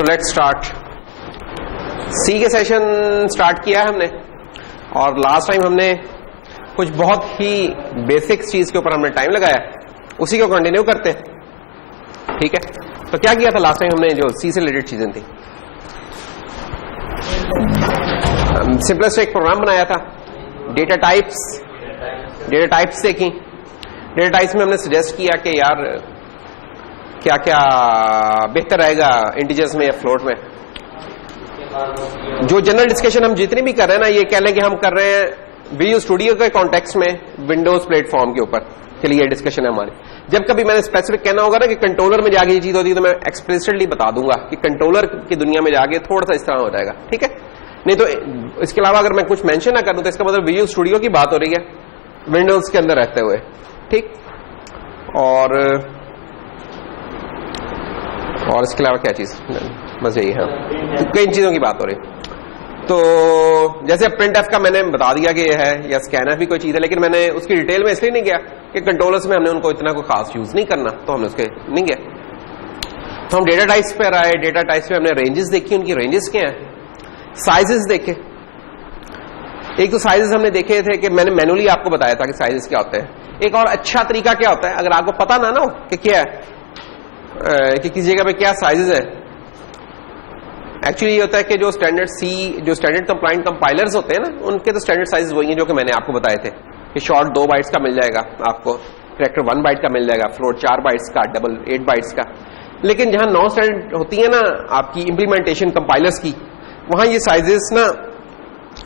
So let's start. सी के session start किया है हमने, और लास्ट टाइम हमने कुछ बहुत ही बेसिक चीज के ऊपर हमने टाइम लगाया, उसी को कंटिन्यू करते हैं। ठीक है, तो क्या किया था लास्ट टाइम हमने, जो सी से रिलेटेड चीजें थी। सिंपलेस्ट एक प्रोग्राम बनाया था, डेटा टाइप्स देखी। डेटा टाइप्स में हमने सजेस्ट किया कि यार क्या क्या बेहतर रहेगा इंटीजर्स में या फ्लोट में। जो जनरल डिस्कशन हम जितनी भी कर रहे हैं ना, ये कह लें कि हम कर रहे हैं विजुअल स्टूडियो के कॉन्टेक्स्ट में विंडोज प्लेटफॉर्म के ऊपर के लिए डिस्कशन है हमारी। जब कभी मैंने स्पेसिफिक कहना होगा ना कि कंट्रोलर में जाके ये चीज होती है, तो मैं एक्सप्लिसिटली बता दूंगा कि कंट्रोलर की दुनिया में जाके थोड़ा सा इस तरह हो जाएगा। ठीक है, नहीं तो इसके अलावा अगर मैं कुछ मेंशन ना करूं तो इसका मतलब विजुअल स्टूडियो की बात हो रही है विंडोज के अंदर रहते हुए। ठीक, और इसके अलावा क्या चीज, बस यही है, कई चीजों की बात हो रही। तो जैसे प्रिंट एफ का मैंने बता दिया कि ये है, या स्कैन एफ भी कोई चीज है, लेकिन मैंने उसकी डिटेल में इसलिए नहीं गया कि कंट्रोलर्स में हमने उनको इतना कोई खास यूज नहीं करना, तो हमने उसके नहीं गया। तो हम डेटा टाइप्स पे आए। डेटा टाइप्स में हमने रेंजेस देखी, उनकी रेंजेस क्या है, साइजेस देखे। एक तो साइजेस हमने देखे थे कि मैंने मैनुअली आपको बताया था कि साइजेस क्या होते हैं। एक और अच्छा तरीका क्या होता है, अगर आपको पता ना हो कि क्या है कि किसी जगह पे क्या साइजेस है, एक्चुअली ये होता है कि जो स्टैंडर्ड कंप्लाइंट कंपाइलर्स होते हैं ना, उनके तो स्टैंडर्ड साइजेस वही हैं जो कि मैंने आपको बताए थे कि शॉर्ट 2 बाइट्स का मिल जाएगा आपको, कैरेक्टर 1 बाइट का मिल जाएगा, फ्लोट 4 बाइट्स का, डबल 8 बाइट्स का। लेकिन जहां नॉन स्टैंडर्ड होती है ना आपकी इंप्लीमेंटेशन कंपाइलर्स की, वहां ये साइजेस ना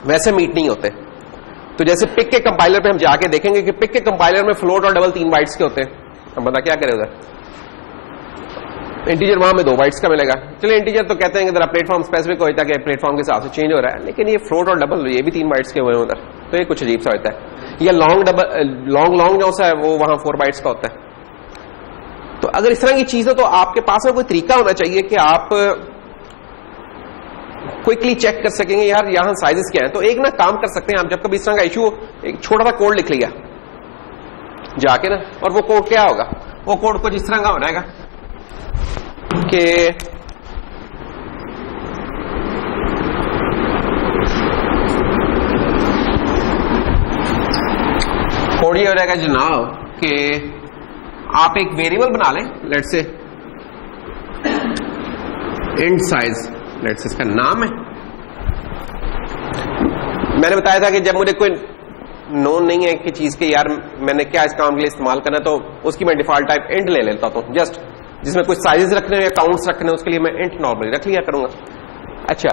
वैसे मीट नहीं होते। तो जैसे पिक के कंपाइलर पे हम जाके देखेंगे कि पिक के कंपाइलर में फ्लोट और डबल 3 बाइट्स के होते हैं। हम बता क्या करें उधर, इंटीजर वहां में 2 बाइट्स का मिलेगा। चलिए इंटीजर तो कहते हैं कि जरा प्लेटफॉर्म स्पेसिफिक होता है कि प्लेटफॉर्म के हिसाब से चेंज हो रहा है, लेकिन ये फ्लोट और डबल ये भी 3 बाइट्स के हुए हैं उधर, तो ये कुछ अजीब सा होता है। या लॉन्ग जो सा है वो वहां 4 बाइट्स का होता है। तो अगर इस तरह की चीज है तो आपके पास में कोई तरीका होना चाहिए कि आप क्विकली चेक कर सकेंगे यार यहां साइजेस क्या है। तो एक ना काम कर सकते हैं आप, जब कभी इस तरह का इशू, एक छोटा सा कोड लिख लिया जाके ना, और वो कोड क्या होगा, वो कोड कुछ इस तरह का हो जाएगा कि कोड ये हो जाएगा जनाब कि आप एक वेरिएबल बना लें, let's say int size, let's say इसका नाम है। मैंने बताया था कि जब मुझे कोई नोन नहीं है कि चीज के यार मैंने क्या इस काम के लिए इस्तेमाल करना, तो उसकी मैं डिफॉल्ट टाइप इंट ले लेता हूं, जस्ट जिसमें कुछ साइजेस रखने या काउंट्स रखने, उसके लिए मैं इंट नॉर्मली रख लिया करूंगा। अच्छा,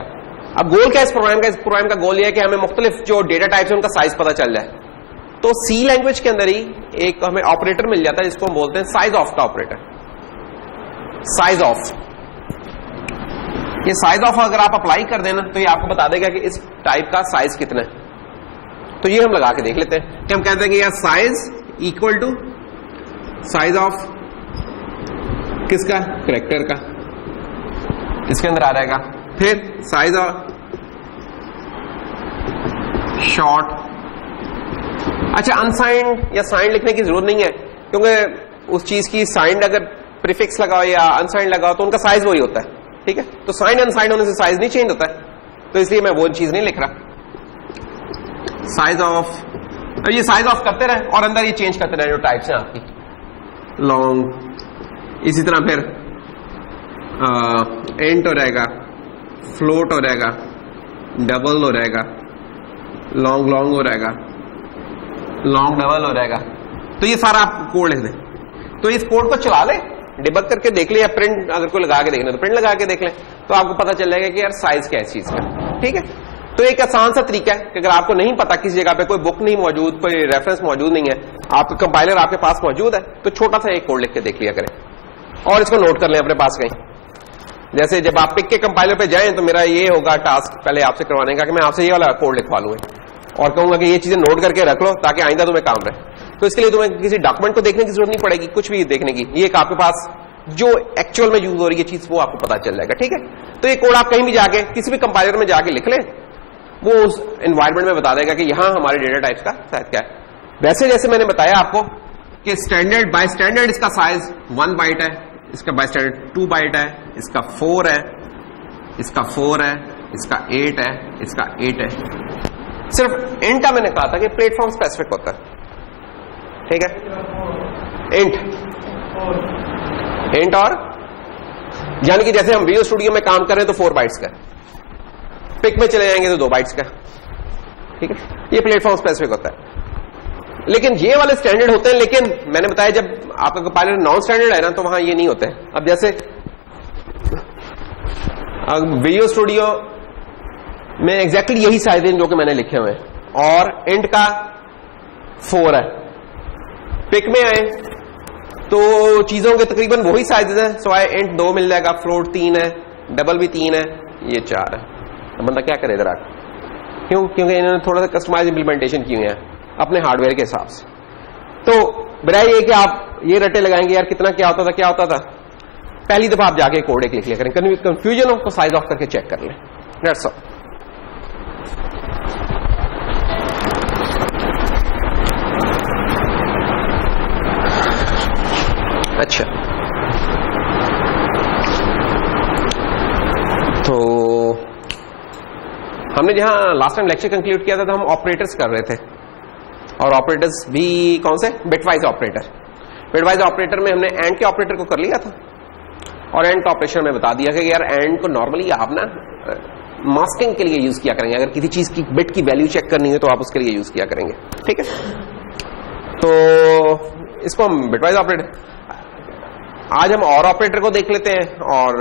अब गोल क्या है इस प्रोग्राम का? इस प्रोग्राम का गोल यह है कि हमें मुख्तलिफ जो डेटा टाइप्स है उनका साइज पता चल जाए। तो सी लैंग्वेज के अंदर ही एक हमें ऑपरेटर मिल जाता है जिसको हम बोलते हैं साइज ऑफ का ऑपरेटर। साइज ऑफ, ये साइज ऑफ अगर आप अप्लाई कर देना तो ये आपको बता देगा कि इस टाइप का साइज कितना है। तो ये हम लगा के देख लेते हैं कि हम कहते हैं कि यार size equal to size of किसका, कैरेक्टर का, इसके अंदर आ रहेगा। फिर साइज ऑफ शॉर्ट। अच्छा, अनसाइंड या साइंड लिखने की जरूरत नहीं है, क्योंकि उस चीज की साइंड अगर प्रीफिक्स लगाओ या अनसाइंड लगाओ तो उनका साइज वही होता है। ठीक है, तो साइंड अनसाइंड होने से साइज नहीं चेंज होता है, तो इसलिए मैं वो चीज नहीं लिख रहा। साइज ऑफ, अब ये साइज ऑफ करते रहे और अंदर ये चेंज करते रहे जो टाइप्स हैं आपकी, लॉन्ग, इसी तरह फिर इंट हो रहेगा, फ्लोट हो रहेगा, डबल हो रहेगा, लॉन्ग हो रहेगा, लॉन्ग डबल हो रहेगा। तो ये सारा आप कोड लिख दें। तो इस कोड को चला ले, डिबग करके देख ले, या प्रिंट अगर कोई लगा के देखना तो प्रिंट लगा के देख ले, तो आपको पता चल जाएगा कि यार साइज क्या है इस चीज का। ठीक है, तो एक आसान सा तरीका है कि अगर आपको नहीं पता, किसी जगह पे कोई बुक नहीं मौजूद, कोई रेफरेंस मौजूद नहीं है, आपका कंपाइलर आपके पास मौजूद है, तो छोटा सा एक कोड लिख के देख लिया करें और इसको नोट कर लें अपने पास कहीं। जैसे जब आप पिक के कंपाइलर पे जाएं तो मेरा ये होगा टास्क पहले आपसे करवाने का कि मैं आपसे ये वाला कोड लिखवा लूंगा और कहूंगा कि ये चीजें नोट करके रख लो ताकि आइंदा तुम्हें काम रहे। तो इसके लिए तुम्हें किसी डॉक्यूमेंट को देखने की जरूरत नहीं पड़ेगी, कुछ भी देखने की, ये आपके पास जो एक्चुअल में यूज हो रही है चीज वो आपको पता चल जाएगा। ठीक है, तो ये कोड आप कहीं भी जाके किसी भी कंपाइलर में जाके लिख लें, वो उस एनवायरमेंट में बता देगा कि यहां हमारे डेटा टाइप्स का साइज क्या है। वैसे जैसे मैंने बताया आपको कि स्टैंडर्ड बाय स्टैंडर्ड इसका साइज 1 बाइट है, इसका बाय स्टैंडर्ड 2 बाइट है, इसका 4 है, इसका 4 है, इसका 8 है, इसका 8 है। सिर्फ इंट का मैंने कहा था कि प्लेटफॉर्म स्पेसिफिक होता है, ठीक है। इंट और यानी कि जैसे हम विजुअल स्टूडियो में काम कर रहे हैं तो 4 बाइट्स का, पिक में चले जाएंगे तो 2 बाइट्स का, ठीक है। ये प्लेटफॉर्म स्पेसिफिक होता है। लेकिन ये वाले स्टैंडर्ड होते हैं, लेकिन मैंने बताया जब आपका कंपाइलर नॉन स्टैंडर्ड है ना तो वहां ये नहीं होते हैं। अब जैसे विजुअल स्टूडियो में एग्जैक्टली यही साइज हैं जो कि मैंने लिखे हुए हैं, और इंट का 4 है। पिक में आए तो चीजों के तकरीबन वही साइजेस हैं, सवाए इंट 2 मिल जाएगा, फ्लोट 3 है, डबल भी 3 है, ये 4 है। तो बंदा क्या करे इधर आकर, क्यों? क्योंकि इन्होंने थोड़ा सा कस्टमाइज इम्प्लीमेंटेशन की हुई है अपने हार्डवेयर के हिसाब से। तो बजाय ये कि आप ये रटे लगाएंगे यार कितना क्या होता था क्या होता था, पहली दफा आप जाके कोड एक लिख लिया करें, कंफ्यूजन हो तो साइज ऑफ करके चेक कर लें, दैट्स ऑल। अच्छा, तो हमने जहां लास्ट टाइम लेक्चर कंक्लूड किया था तो हम ऑपरेटर्स कर रहे थे, और ऑपरेटर्स भी कौन से? Bitwise operator. बिटवाइज ऑपरेटर में हमने एंड के ऑपरेटर को कर लिया था, और एंड का ऑपरेशन में बता दिया कि यार एंड को नॉर्मली आप ना मास्किंग के लिए यूज किया करेंगे, अगर किसी चीज की बिट की वैल्यू चेक करनी है तो आप उसके लिए यूज किया करेंगे, ठीक है। तो इसको हम बिटवाइज ऑपरेटर, आज हम और ऑपरेटर को देख लेते हैं, और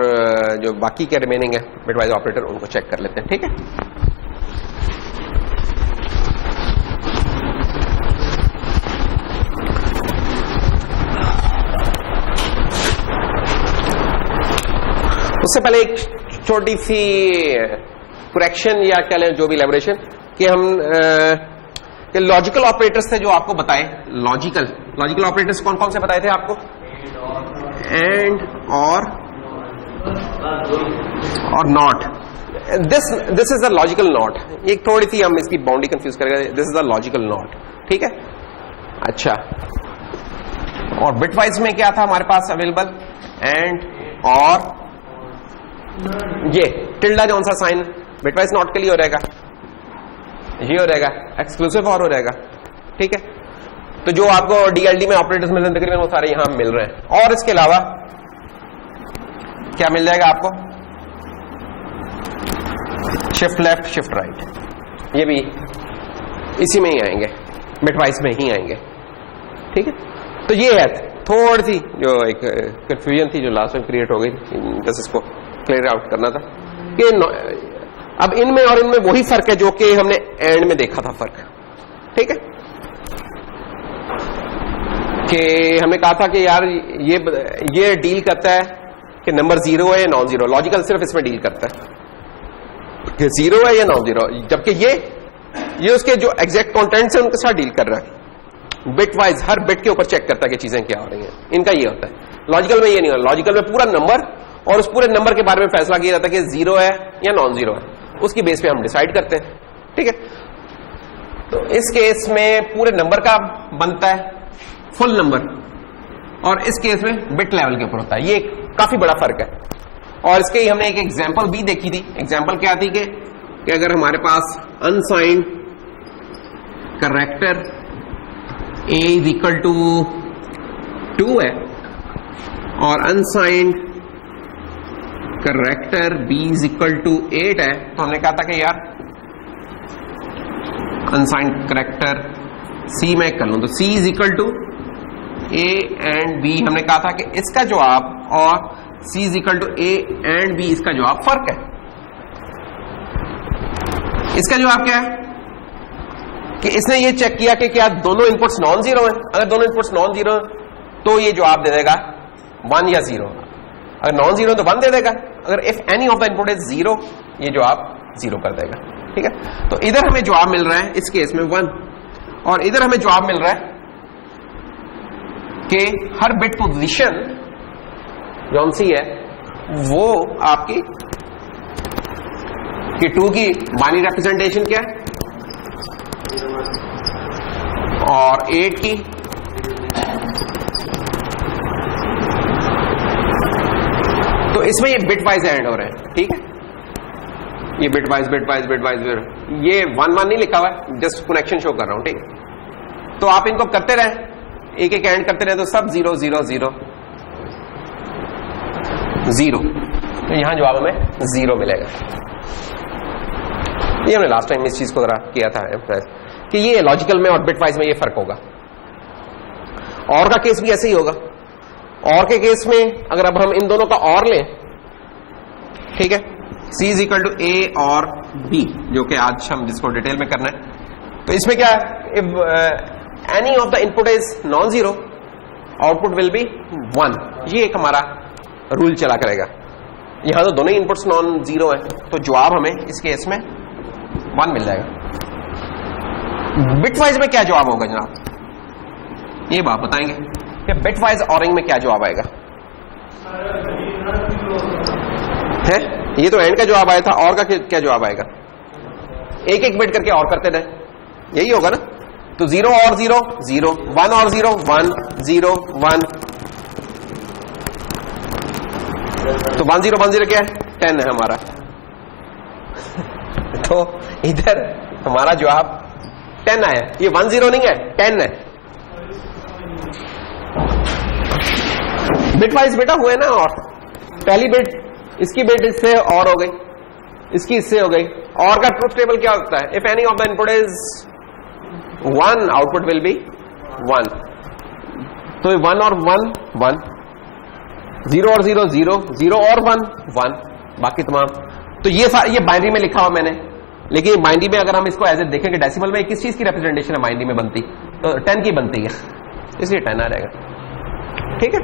जो बाकी के रिमेनिंग है बिटवाइज ऑपरेटर उनको चेक कर लेते हैं, ठीक है। उससे पहले एक छोटी सी करेक्शन या क्या लें, जो भी इलैबोरेशन, कि हम लॉजिकल ऑपरेटर्स थे जो आपको बताए। लॉजिकल ऑपरेटर्स कौन कौन से बताए थे आपको? एंड और not. This is the logical not. एक थोड़ी सी हम इसकी बाउंड्री कंफ्यूज करेंगे, this is the logical not, ठीक है। अच्छा, और बिटवाइज में क्या था हमारे पास अवेलेबल? एंड और ये टिल्डा जौन सा साइन बिटवाइज नॉट के लिए हो रहेगा, ये हो रहेगा एक्सक्लूसिव और हो रहेगा, ठीक है। तो जो आपको डीएलडी में ऑपरेटर्स मिल रहे हैं तकरीबन वो सारे यहां मिल रहे हैं। और इसके अलावा क्या मिल जाएगा आपको? शिफ्ट लेफ्ट, शिफ्ट राइट, ये भी इसी में ही आएंगे, बिटवाइज में ही आएंगे, ठीक है। तो ये है थोड़ी सी जो एक कंफ्यूजन थी जो लास्ट में क्रिएट हो गई, बस इसको क्लियर आउट करना था कि अब इनमें और इनमें वही फर्क है जो कि हमने एंड में देखा था फर्क, ठीक है। कि हमने कहा था कि यार ये डील करता है कि नंबर 0 है या नॉन 0। लॉजिकल सिर्फ इसमें डील करता है कि 0 है या नॉन 0, जबकि ये उसके जो एग्जैक्ट कंटेंट्स है उनके साथ डील कर रहा है। बिट वाइज हर बिट के ऊपर चेक करता है कि चीजें क्या हो रही हैं, इनका ये होता है। लॉजिकल में ये नहीं होता, लॉजिकल में पूरा नंबर और उस पूरे नंबर के बारे में फैसला किया जाता है कि 0 है या नॉन 0 है, उसकी बेस पे हम डिसाइड करते हैं, ठीक है। तो इस केस में पूरे नंबर का बनता है फुल नंबर, और इस केस में बिट लेवल के ऊपर होता है। ये काफी बड़ा फर्क है, और इसके ही हमने एक एग्जांपल भी देखी थी। एग्जांपल क्या थी कि अगर हमारे पास unsigned character a is equal to 2 है और unsigned character b is equal to 8 है, तो हमने कहा था कि यार अनसाइंड कैरेक्टर c मैं कर लूं तो c is equal to a and b। हमने कहा था कि इसका जवाब और c is equal to a and b इसका जवाब फर्क है। इसका जवाब क्या है कि इसने ये चेक किया कि क्या दोनों इनपुट्स नॉन जीरो हैं। अगर दोनों इनपुट्स नॉन जीरो तो ये जवाब दे देगा 1 या 0, अगर नॉन जीरो तो 1 दे देगा, अगर if any of the input is 0 ये जवाब 0 कर देगा, ठीक है। तो इधर हमें जवाब मिल रहा है इस केस में 1, और इधर हमें जवाब मिल रहा है कि हर बिट पोजीशन जौन सी है वो आपकी कि 2 की बाइनरी रिप्रेजेंटेशन क्या है और 8 की तो इसमें ये बिट वाइज एंड हो रहे हैं, ठीक है। ये बिटवाइज ये 1 1 नहीं लिखा हुआ है, जस्ट कनेक्शन शो कर रहा हूं, ठीक है। तो आप इनको करते रहे, एक एक एंड करते रहे तो सब 0 0 0 0, तो यहां जवाब हमें 0 मिलेगा। ये हमने लास्ट टाइम इस चीज को किया था कि ये लॉजिकल में और बिटवाइज में ये फर्क होगा। और का केस भी ऐसे ही होगा। और के केस में अगर अब हम इन दोनों का और लें, ठीक है, C is equal to A और B, जो कि आज हम जिसको डिटेल में करना है, तो इसमें क्या है, if any of the input is non zero output will be 1, ये एक हमारा रूल चला करेगा। यहां तो दोनों ही इनपुट्स नॉन जीरो है, तो जवाब हमें इस केस में 1 मिल जाएगा। बिटवाइज में क्या जवाब होगा जनाब, ये बात बताएंगे कि बिटवाइज ऑरिंग में क्या जवाब आएगा। है ये तो एंड का जवाब आया था, और का क्या जवाब आएगा, एक एक बिट करके और करते रहे, यही होगा ना। तो 0 और 0 0, 1 और 0 1 0 1, तो 1 0 1 0 क्या है, 10 है हमारा। तो इधर हमारा जवाब 10 आया, ये 1 0 नहीं है, 10 है। बिटवाइज बेटा हुए ना, और पहली बिट इसकी बिट इससे और हो गई, इसकी इससे हो गई। और का ट्रुथ टेबल क्या होता है, if any of the input is 1 output will be 1, तो 1 और 1 1, 0 और 0 0, 0 और 1 1, बाकी तमाम। तो ये बाइनरी में लिखा हुआ मैंने, लेकिन बाइनरी में अगर हम इसको एज ए देखेंगे डेसिमल में किस चीज की रिप्रेजेंटेशन है बाइनरी में बनती, तो 10 की बनती है, इसलिए 10 आ जाएगा, ठीक है।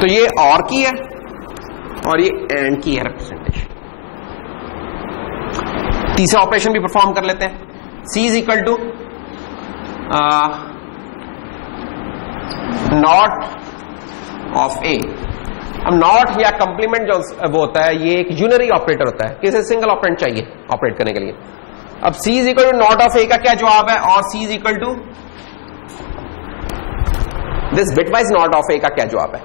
तो ये और की है और ये एंड की है रिप्रेजेंटेशन। तीसरा ऑपरेशन भी परफॉर्म कर लेते हैं। C is equal to not of A। अब नॉट या कंप्लीमेंट जो वो होता है, ये एक यूनरी ऑपरेटर होता है, किसे सिंगल ऑपरेंड चाहिए ऑपरेट करने के लिए। अब C is equal to not of A का क्या जवाब है, और C is equal to this bitwise not of A का क्या जवाब है।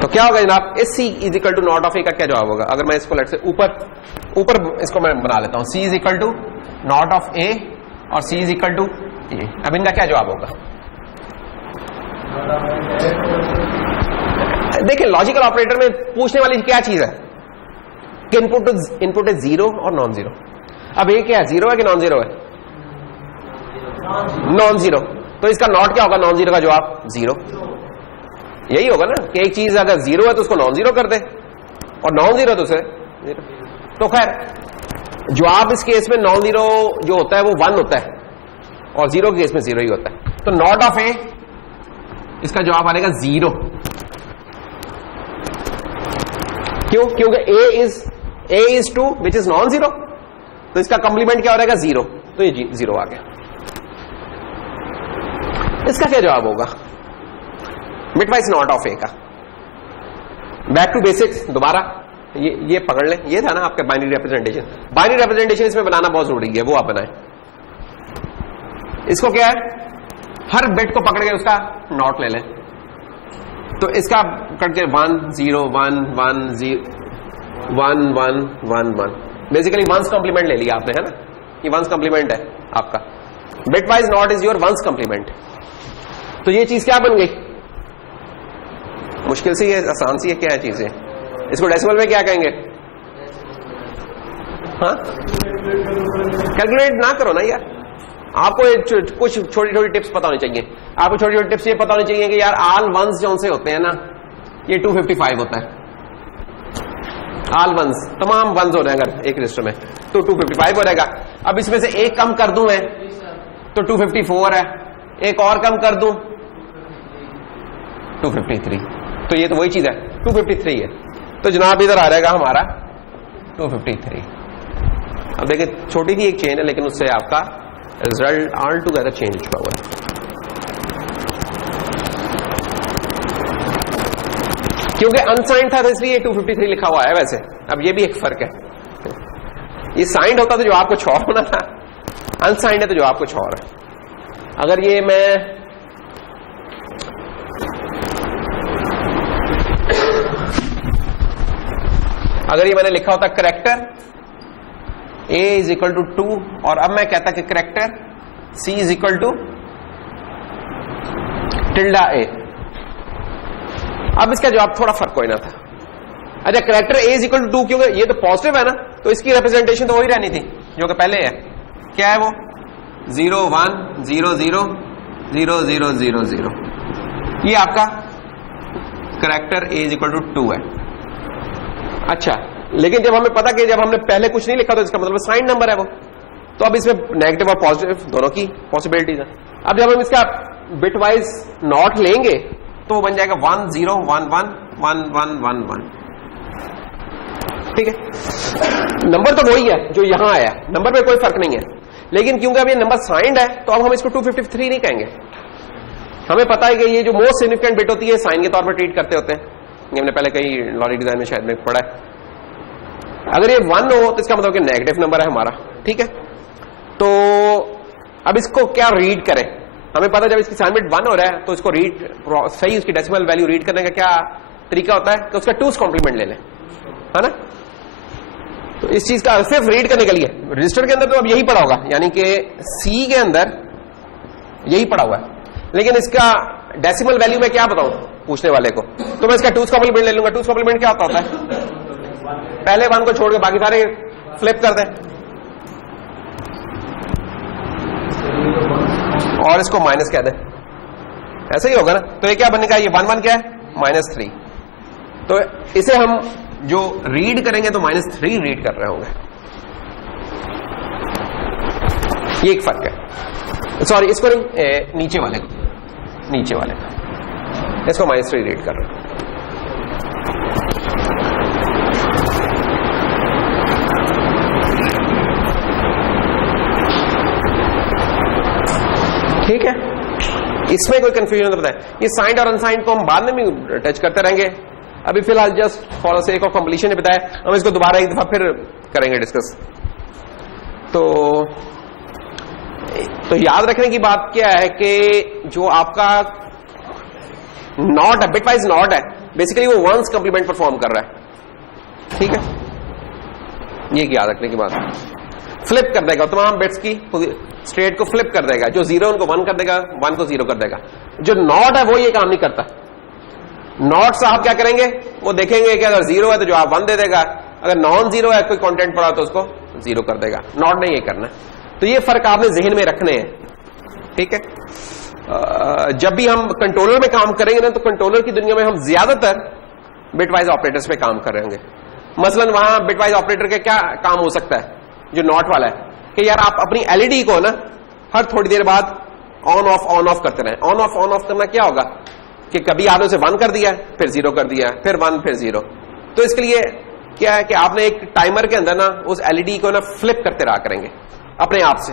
तो क्या होगा जनाब, इस C is equal to not of A का क्या जवाब होगा। अगर मैं इसको लेट से ऊपर इसको मैं बना लेता हूं, C is equal to not of A और C is equal to A, अब इनका क्या जवाब होगा। देखिए लॉजिकल ऑपरेटर में पूछने वाली क्या चीज है कि इनपुट है 0 और नॉन जीरो। अब ये क्या है, 0 है कि नॉन जीरो है, नॉन जीरो, तो इसका नॉट क्या होगा, नॉन जीरो का जवाब 0। यही होगा ना कि एक चीज अगर 0 है तो उसको नॉन जीरो कर दे, और नॉन जीरो तो उसे 0। तो खैर जवाब इस केस में नॉन जीरो जो होता है वो 1 होता है, और 0 के केस में 0 ही होता है। तो नॉट ऑफ A इसका जवाब आएगा 0। क्यों, क्योंकि A is 2 which is non zero, तो इसका कंप्लीमेंट क्या हो जाएगा 0, तो ये 0 आ गया। इसका क्या जवाब होगा, बिटवाइज नॉट ऑफ A का। बैक टू बेसिक्स दोबारा, ये पकड़ लें, ये था ना आपका बाइनरी रिप्रेजेंटेशन। बाइनरी रिप्रेजेंटेशन इसमें बनाना बहुत जरूरी है, वो आप बनाएं। इसको क्या है, हर बिट को पकड़ के उसका नॉट ले लें, तो इसका करके 1 0 1 1 0 1 1 1 1, बेसिकली वंस कॉम्प्लीमेंट ले लिया आपने, है ना, ये वंस कॉम्प्लीमेंट है आपका। Bitwise not is your one's complement. तो ये चीज क्या बन गई, मुश्किल सी है, आसान सी है, क्या है चीज है, इसको डेसिमल में क्या कहेंगे। हाँ कैलकुलेट ना करो ना यार, आपको कुछ छोटी छोटी टिप्स पता होनी चाहिए। आपको छोटी छोटी टिप्स ये पता होनी चाहिए कि यार आल वंस जो से होते हैं ना, ये 255 होता है, आल वंस तमाम वंस हो रहे हैं अगर एक रजिस्टर में, तो 255 हो रहेगा। अब इसमें से एक कम कर दूं मैं तो 254 है, एक और कम कर दूं 253, तो ये तो वही चीज है, 253 है। तो जनाब इधर आ जाएगा हमारा 253। अब देखिए छोटी सी एक चेन है, लेकिन उससे आपका रिजल्ट ऑल टुगेदर चेंज हुआ है। क्योंकि अनसाइंड था तो इसलिए 253 लिखा हुआ है। वैसे अब ये भी एक फर्क है, ये साइंड होता तो जवाब कुछ और होना था, अनसाइंड है तो जवाब कुछ और है। अगर ये मैं अगर ये मैंने लिखा होता character a is equal to 2 और अब मैं कहता कि character c is equal to tilde a, अब इसका जवाब थोड़ा फर्क कोई ना था। अच्छा, character a is equal to 2 क्योंकि ये तो पॉजिटिव है ना, तो इसकी रिप्रेजेंटेशन तो वही रहनी थी जो कि पहले है। क्या है वो? 0 1 0 0 0 0 0 0, ये आपका character a is equal to 2 है। अच्छा, लेकिन जब हमें पता कि जब हमने पहले कुछ नहीं लिखा तो इसका मतलब साइन नंबर है वो, तो अब इसमें नेगेटिव और पॉजिटिव दोनों की पॉसिबिलिटीज है। अब जब हम इसका बिट वाइज नॉट लेंगे तो वो बन जाएगा 1 0 1 1 1 1 1 1, ठीक है। नंबर तो वही है जो यहां आया, नंबर में कोई फर्क नहीं है, लेकिन क्योंकि अब ये नंबर साइंड है तो अब हम इसको 253 नहीं कहेंगे। हमें पता है कि ये जो मोस्ट सिग्निफिकेंट बिट होती है साइन के तौर पर ट्रीट करते होते हैं, ये हमने पहले कहीं लॉजिक डिजाइन में शायद में पढ़ा है। अगर ये 1 हो तो इसका मतलब कि नेगेटिव नंबर है हमारा, ठीक है। तो अब इसको क्या रीड करें? हमें पता जब इसकी साइन बिट 1 हो रहा है तो इसको रीड सही उसकी डेसिमल वैल्यू रीड करने का क्या तरीका होता है कि उसका 2's कॉम्प्लीमेंट ले लें, है ना। तो इस चीज का सिर्फ रीड करने के लिए रजिस्टर के अंदर तो अब यही पड़ा होगा, यानी कि सी के अंदर यही पड़ा हुआ है, लेकिन इसका डेसिमल वैल्यू में क्या बताऊं पूछने वाले को, तो मैं इसका 2's कॉम्प्लीमेंट ले लूंगा। 2's कॉम्प्लीमेंट क्या होता है? पहले 1 को छोड़ के बाकी सारे फ्लिप कर दें और इसको माइनस कह दें, ऐसे ही होगा ना। तो ये क्या बनेगा? ये 1 1 क्या है? -3। तो इसे हम जो रीड करेंगे तो -3 रीड कर रहे होंगे, ये एक फर्क है। सॉरी, इसको नहीं, नीचे वाले को, नीचे वाले को इसको -3 रीड कर रहे हैं। ठीक है, इसमें कोई कंफ्यूजन तो बताए। ये साइंड और अनसाइंड को हम बाद में भी टच करते रहेंगे, अभी फिलहाल just for sake of completion ने बताया, हम इसको दोबारा एक दफा फिर करेंगे डिस्कस। तो याद रखने की बात क्या है कि जो आपका नॉट है, बिटवाइज नॉट है, बेसिकली वो वंस कंप्लीमेंट परफॉर्म कर रहा है, ठीक है। ये याद रखने की बात है। फ्लिप कर देगा तमाम बिट्स की स्टेट को, फ्लिप कर देगा। जो 0 उनको 1 कर देगा, 1 को 0 कर देगा। जो नॉट है वो ये काम नहीं करता। नॉट साहब क्या करेंगे? वो देखेंगे कि अगर 0 है तो जवाब 1 दे देगा, अगर नॉन 0 है कोई कंटेंट पड़ा तो उसको 0 कर देगा। नॉट नहीं ये करना। तो ये फर्क आपने जहन में रखने हैं, ठीक है। जब भी हम कंट्रोलर में काम करेंगे ना, तो कंट्रोलर की दुनिया में हम ज्यादातर बिटवाइज ऑपरेटर्स पे काम करेंगे। मसलन वहां बिटवाइज ऑपरेटर के क्या काम हो सकता है जो नॉट वाला है, कि यार आप अपनी एलईडी को ना हर थोड़ी देर बाद ऑन ऑफ करते रहें। ऑन ऑफ करना क्या होगा कि कभी आपने उसे 1 कर दिया, फिर 0 कर दिया, फिर 1, फिर 0। तो इसके लिए क्या है कि आपने एक टाइमर के अंदर ना उस एलईडी को ना फ्लिप करते रहा करेंगे अपने आप से।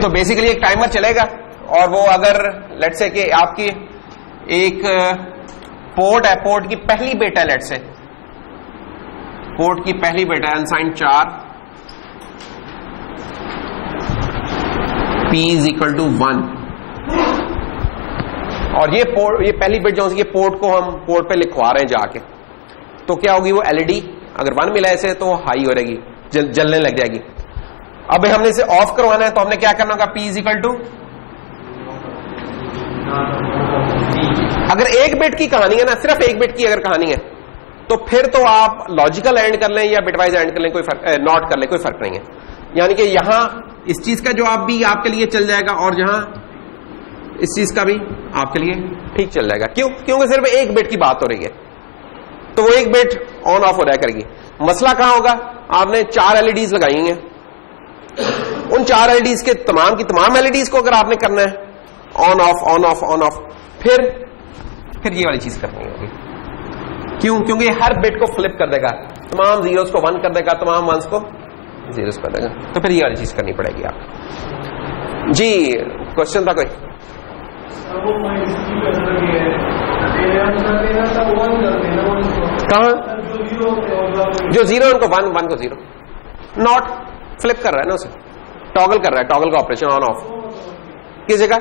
तो बेसिकली एक टाइमर चलेगा और वो अगर लेट्स से कि आपकी एक पोर्ट है, पोर्ट की पहली बिट है, लेट्स से पोर्ट की पहली बिट है unsigned 4, P is equal to 1, और ये पहली बिट जो है पोर्ट को हम पोर्ट पे लिखवा रहे हैं जाके, तो क्या होगी वो एलईडी अगर 1 मिला ऐसे तो हाई हो जाएगी, जलने लग जाएगी। अब हमने इसे ऑफ करवाना है तो हमने क्या करना होगा? P इज इक्वल टू, अगर एक बिट की कहानी है ना, सिर्फ एक बिट की अगर कहानी है तो फिर तो आप लॉजिकल एंड कर लें या बिटवाइज एंड कर लें, कोई फर्क, नॉट कर लें, कोई फर्क नहीं है। यानी कि यहां इस चीज का जवाब भी आपके लिए चल जाएगा और जहां इस चीज का भी आपके लिए ठीक चल जाएगा। क्यों? क्योंकि सिर्फ एक बिट की बात हो रही है, तो वो एक बिट ऑन ऑफ हो जाया करेगी। मसला कहां होगा? आपने 4 एलईडीज लगाई हैं, उन 4 एलईडीज के तमाम की तमाम एलईडीज को अगर आपने करना है on off on off on off, फिर ये वाली चीज करनी होगी। क्यों? क्योंकि हर बिट को फ्लिप कर देगा, तमाम जीरोस को 1 कर देगा, तमाम 1s को 0 कर देगा, तो फिर ये वाली चीज करनी पड़ेगी आप। जी क्वेश्चन था कोई? कहां? जो 0 उनको 1, 1 को 0, नॉट फ्लिप कर रहा है ना, उसे टॉगल कर रहा है, टॉगल का ऑपरेशन ऑन ऑफ किस जगह?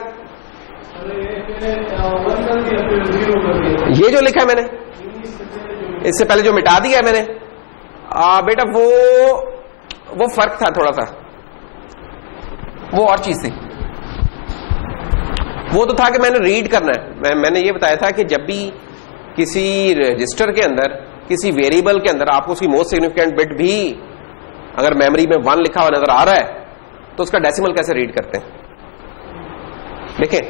ये जो लिखा है मैंने, इससे पहले जो मिटा दिया है मैंने, बेटा वो फर्क था थोड़ा सा, वो और चीज थी। वो तो था कि मैंने रीड करना है। मैंने ये बताया था कि जब भी किसी रजिस्टर के अंदर, किसी वेरिएबल के अंदर आपको उसकी मोस्ट सिग्निफिकेंट बिट भी अगर मेमोरी में 1 लिखा हुआ नजर आ रहा है तो उसका डेसिमल कैसे रीड करते हैं, देखें।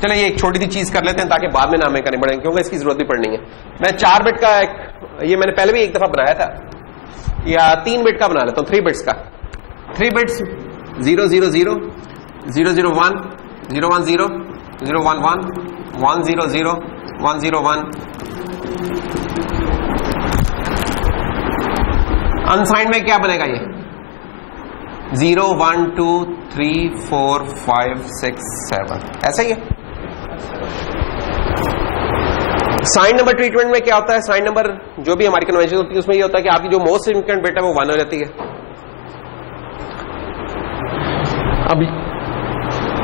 चलो ये एक छोटी सी चीज कर लेते हैं ताकि बाद में ना हमें करनी पड़ेगी, क्योंकि इसकी जरूरत भी पड़नी है। मैं 4 बिट का ये मैंने पहले भी एक दफा बनाया था, या 3 बिट का बना लेता हूं, 3 बिट्स का। 3 बिट्स 0 0 0 0 0 1 0 1 0 0 1 1 1 0 0 1 0 1। अनसाइंड में क्या बनेगा ये? 0 1 2 3 4 5 6 7, ऐसा ही है। साइन नंबर ट्रीटमेंट में क्या होता है? साइन नंबर जो भी हमारी कन्वेंशन होती है उसमें ये होता है कि आपकी जो मोस्ट सिग्निफिकेंट बिट है वो 1 हो जाती है। अब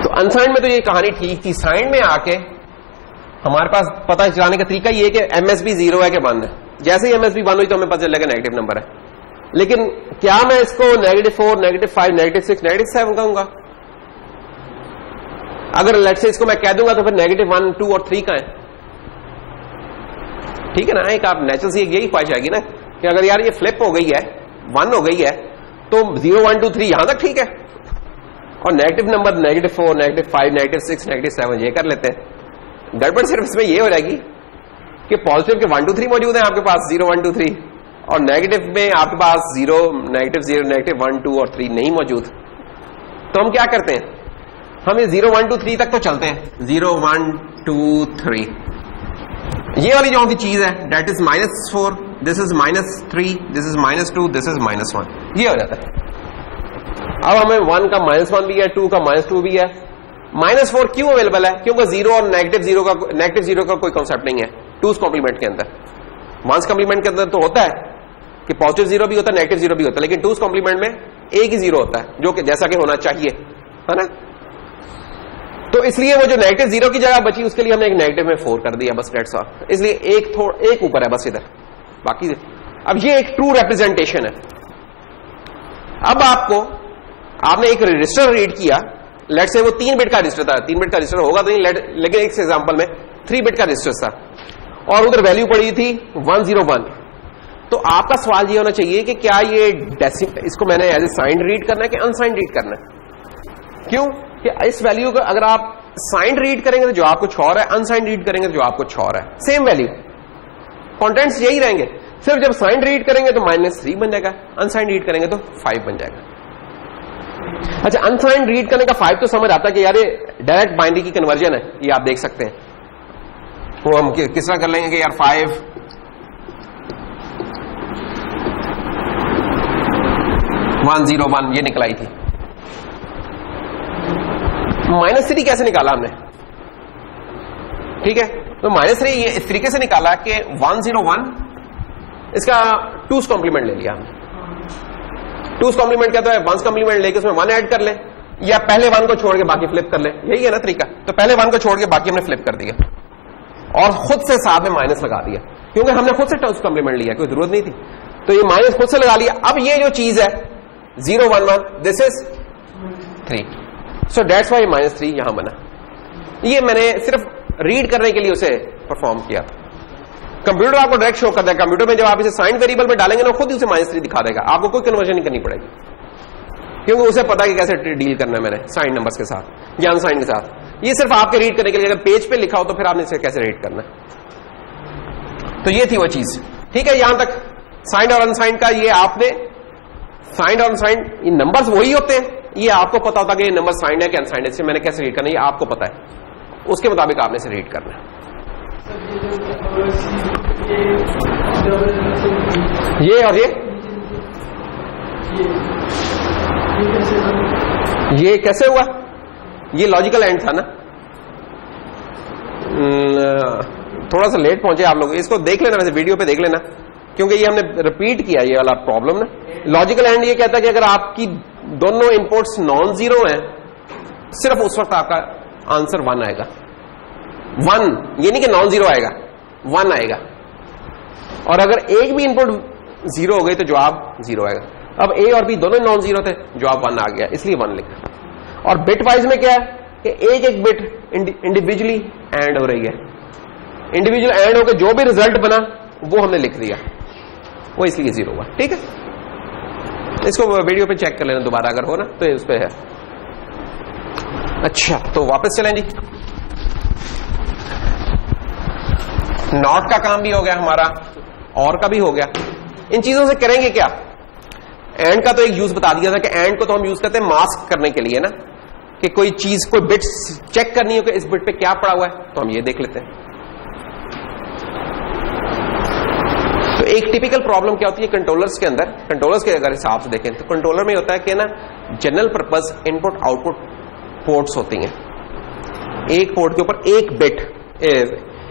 तो अनसाइंड में तो ये कहानी ठीक थी। साइन में आके हमारे पास पता चलाने का तरीका ये है कि एमएसबी 0 है कि 1 है। जैसे ही एमएसबी 1 हुई तो हमें पता चलेगा नेगेटिव नंबर है। लेकिन क्या मैं इसको -4 -5 -6 -7 कहूंगा? अगर लेट्स से इसको मैं कह दूंगा तो फिर -1 2 और 3 का है, ठीक है ना। एक आप नेचुरल सी यही ख्वाहिश आएगी ना कि अगर यार ये फ्लिप हो गई है, 1 हो गई है, तो 0 1 2 3 यहां तक ठीक है, और नेगेटिव नंबर -4 -5 -6 -7 ये कर लेते हैं। गड़बड़ सिर्फ इसमें ये हो जाएगी कि पॉजिटिव के 1 2 3 मौजूद है आपके पास, 0 1 2 3, और नेगेटिव में आपके पास 0 -0 -1 2 और 3 नहीं मौजूद। तो हम क्या करते हैं, हम ये 0 1 2 3 तक तो चलते हैं। 0 1 2 3 ये वाली जो की चीज है that is -4, this is -3, this is -2, this is -1, ये हो जाता है। अब हमें 1 का -1 भी है, 2 का -2 भी है। -4 क्यों अवेलेबल है? क्योंकि 0 और नेगेटिव जीरो का कोई कॉन्सेप्ट नहीं है 2's कॉम्प्लीमेंट के अंदर। 1's कॉम्प्लीमेंट के अंदर तो होता है कि पॉजिटिव 0 भी होता है, नेगेटिव 0 भी होता है, लेकिन 2's कॉम्प्लीमेंट में एक ही 0 होता है, जो कि जैसा कि होना चाहिए, है ना। तो इसलिए वो जो नेगेटिव 0 की जगह बची उसके लिए हमने एक नेगेटिव में 4 कर दिया, बस डेट्स ऑल। इसलिए एक ऊपर है बस इधर, बाकी अब ये एक ट्रू रिप्रेजेंटेशन है। अब आपने एक रजिस्टर रीड किया, लेट्स से वो 3 बिट का रजिस्टर था, 3 बिट का रजिस्टर होगा तो नहीं, लेकिन एक एग्जांपल में 3 बिट का रजिस्टर था और उधर वैल्यू पड़ी थी 101। तो आपका सवाल ये होना चाहिए कि क्या ये इसको मैंने एज ए साइंड रीड करना है कि अनसाइंड रीड करना है? क्यों कि इस वैल्यू को अगर आप साइंड रीड करेंगे तो जो आपको कुछ और है, अनसाइंड रीड करेंगे तो जो आपको कुछ और है, सेम वैल्यू, कॉन्टेंट्स यही रहेंगे। सिर्फ जब साइंड रीड करेंगे तो -3 बन जाएगा, अनसाइंड रीड करेंगे तो 5 बन जाएगा। अच्छा, अनसाइंड रीड करने का 5 तो समझ आता है कि यार ये डायरेक्ट बाइनरी की कन्वर्जन है, ये आप देख सकते हैं। वो हम किस तरह कर लेंगे कि यार 5 101 ये निकलाई थी। -3 कैसे निकाला हमने? ठीक है, तो -3 ये इस तरीके से निकाला कि 101 इसका 2's कॉम्प्लीमेंट ले लिया हमने। 2's कॉम्प्लीमेंट क्या है? 1's कॉम्प्लीमेंट लेके उसमें 1 ऐड कर ले, या पहले 1 को छोड़ के बाकी फ्लिप कर ले, यही है ना तरीका। तो पहले 1 को छोड़ के बाकी हमने फ्लिप कर दिया और खुद से साथ में माइनस लगा दिया, क्योंकि हमने खुद से 2's कॉम्प्लीमेंट लिया, कोई जरूरत नहीं थी। तो ये माइनस खुद से लगा लिया। अब ये जो चीज है 0 1 1 this is 3, so that's why -3 यहां बना। ये मैंने सिर्फ रीड करने के लिए उसे परफॉर्म किया। कंप्यूटर आपको डायरेक्ट शो करता है। कंप्यूटर में जब आप इसे साइंड वेरिएबल में डालेंगे ना, खुद ही उसे -3 दिखा देगा, आपको कोई कन्वर्जन नहीं करनी पड़ेगी, क्योंकि उसे पता है कि कैसे डील करना है मैंने साइंड नंबर्स के साथ या अनसाइंड के साथ। ये सिर्फ आपके रीड करने के लिए, अगर पेज पे लिखा हो तो फिर आपने इसे कैसे रीड करना है। तो ये थी वो चीज, ठीक है। यहां तक साइंड और अनसाइंड का ये आपने साइंड और अनसाइंड ये नंबर्स वही होते हैं, ये आपको पता होता कि ये नंबर साइंड है कि अनसाइंड है, इससे मैंने कैसे रीड करना है ये आपको पता है, उसके मुताबिक आपने इसे रीड करना है। ये और ये कैसे हुआ? ये लॉजिकल एंड था ना, थोड़ा सा लेट पहुंचे आप लोग, इसको देख लेना, वैसे वीडियो पे देख लेना, क्योंकि ये हमने रिपीट किया ये वाला प्रॉब्लम ना। लॉजिकल एंड ये कहता है कि अगर आपकी दोनों इनपुट्स नॉन जीरो हैं, सिर्फ उस वक्त आपका आंसर 1 आएगा। 1 ये नहीं कि नॉन जीरो आएगा, 1 आएगा। और अगर एक भी इनपुट 0 हो गई तो जवाब 0 आएगा। अब ए और बी दोनों नॉन जीरो थे, जवाब 1 आ गया, इसलिए 1 लिखा। और बिट वाइज में क्या है कि एक एक बिट इंडिविजुअली एंड हो रही है, इंडिविजुअल एंड होकर जो भी रिजल्ट बना वो हमने लिख दिया, वो इसलिए 0 हुआ। ठीक है, इसको वीडियो पे चेक कर लेना दोबारा अगर हो ना तो उस पे है। अच्छा, तो वापस चलें जी। नॉट का काम भी हो गया हमारा, और का भी हो गया। इन चीजों से करेंगे क्या? एंड का तो एक यूज बता दिया था कि एंड को तो हम यूज करते हैं मास्क करने के लिए ना, कि कोई चीज कोई बिट्स चेक करनी हो कि इस बिट पे क्या पड़ा हुआ है, तो हम ये देख लेते हैं। तो एक टिपिकल प्रॉब्लम क्या होती है कंट्रोलर्स के अंदर, कंट्रोलर्स के अगर हिसाब से देखें तो कंट्रोलर में होता है कि ना general purpose input output ports होती हैं। एक पोर्ट के ऊपर एक बिट,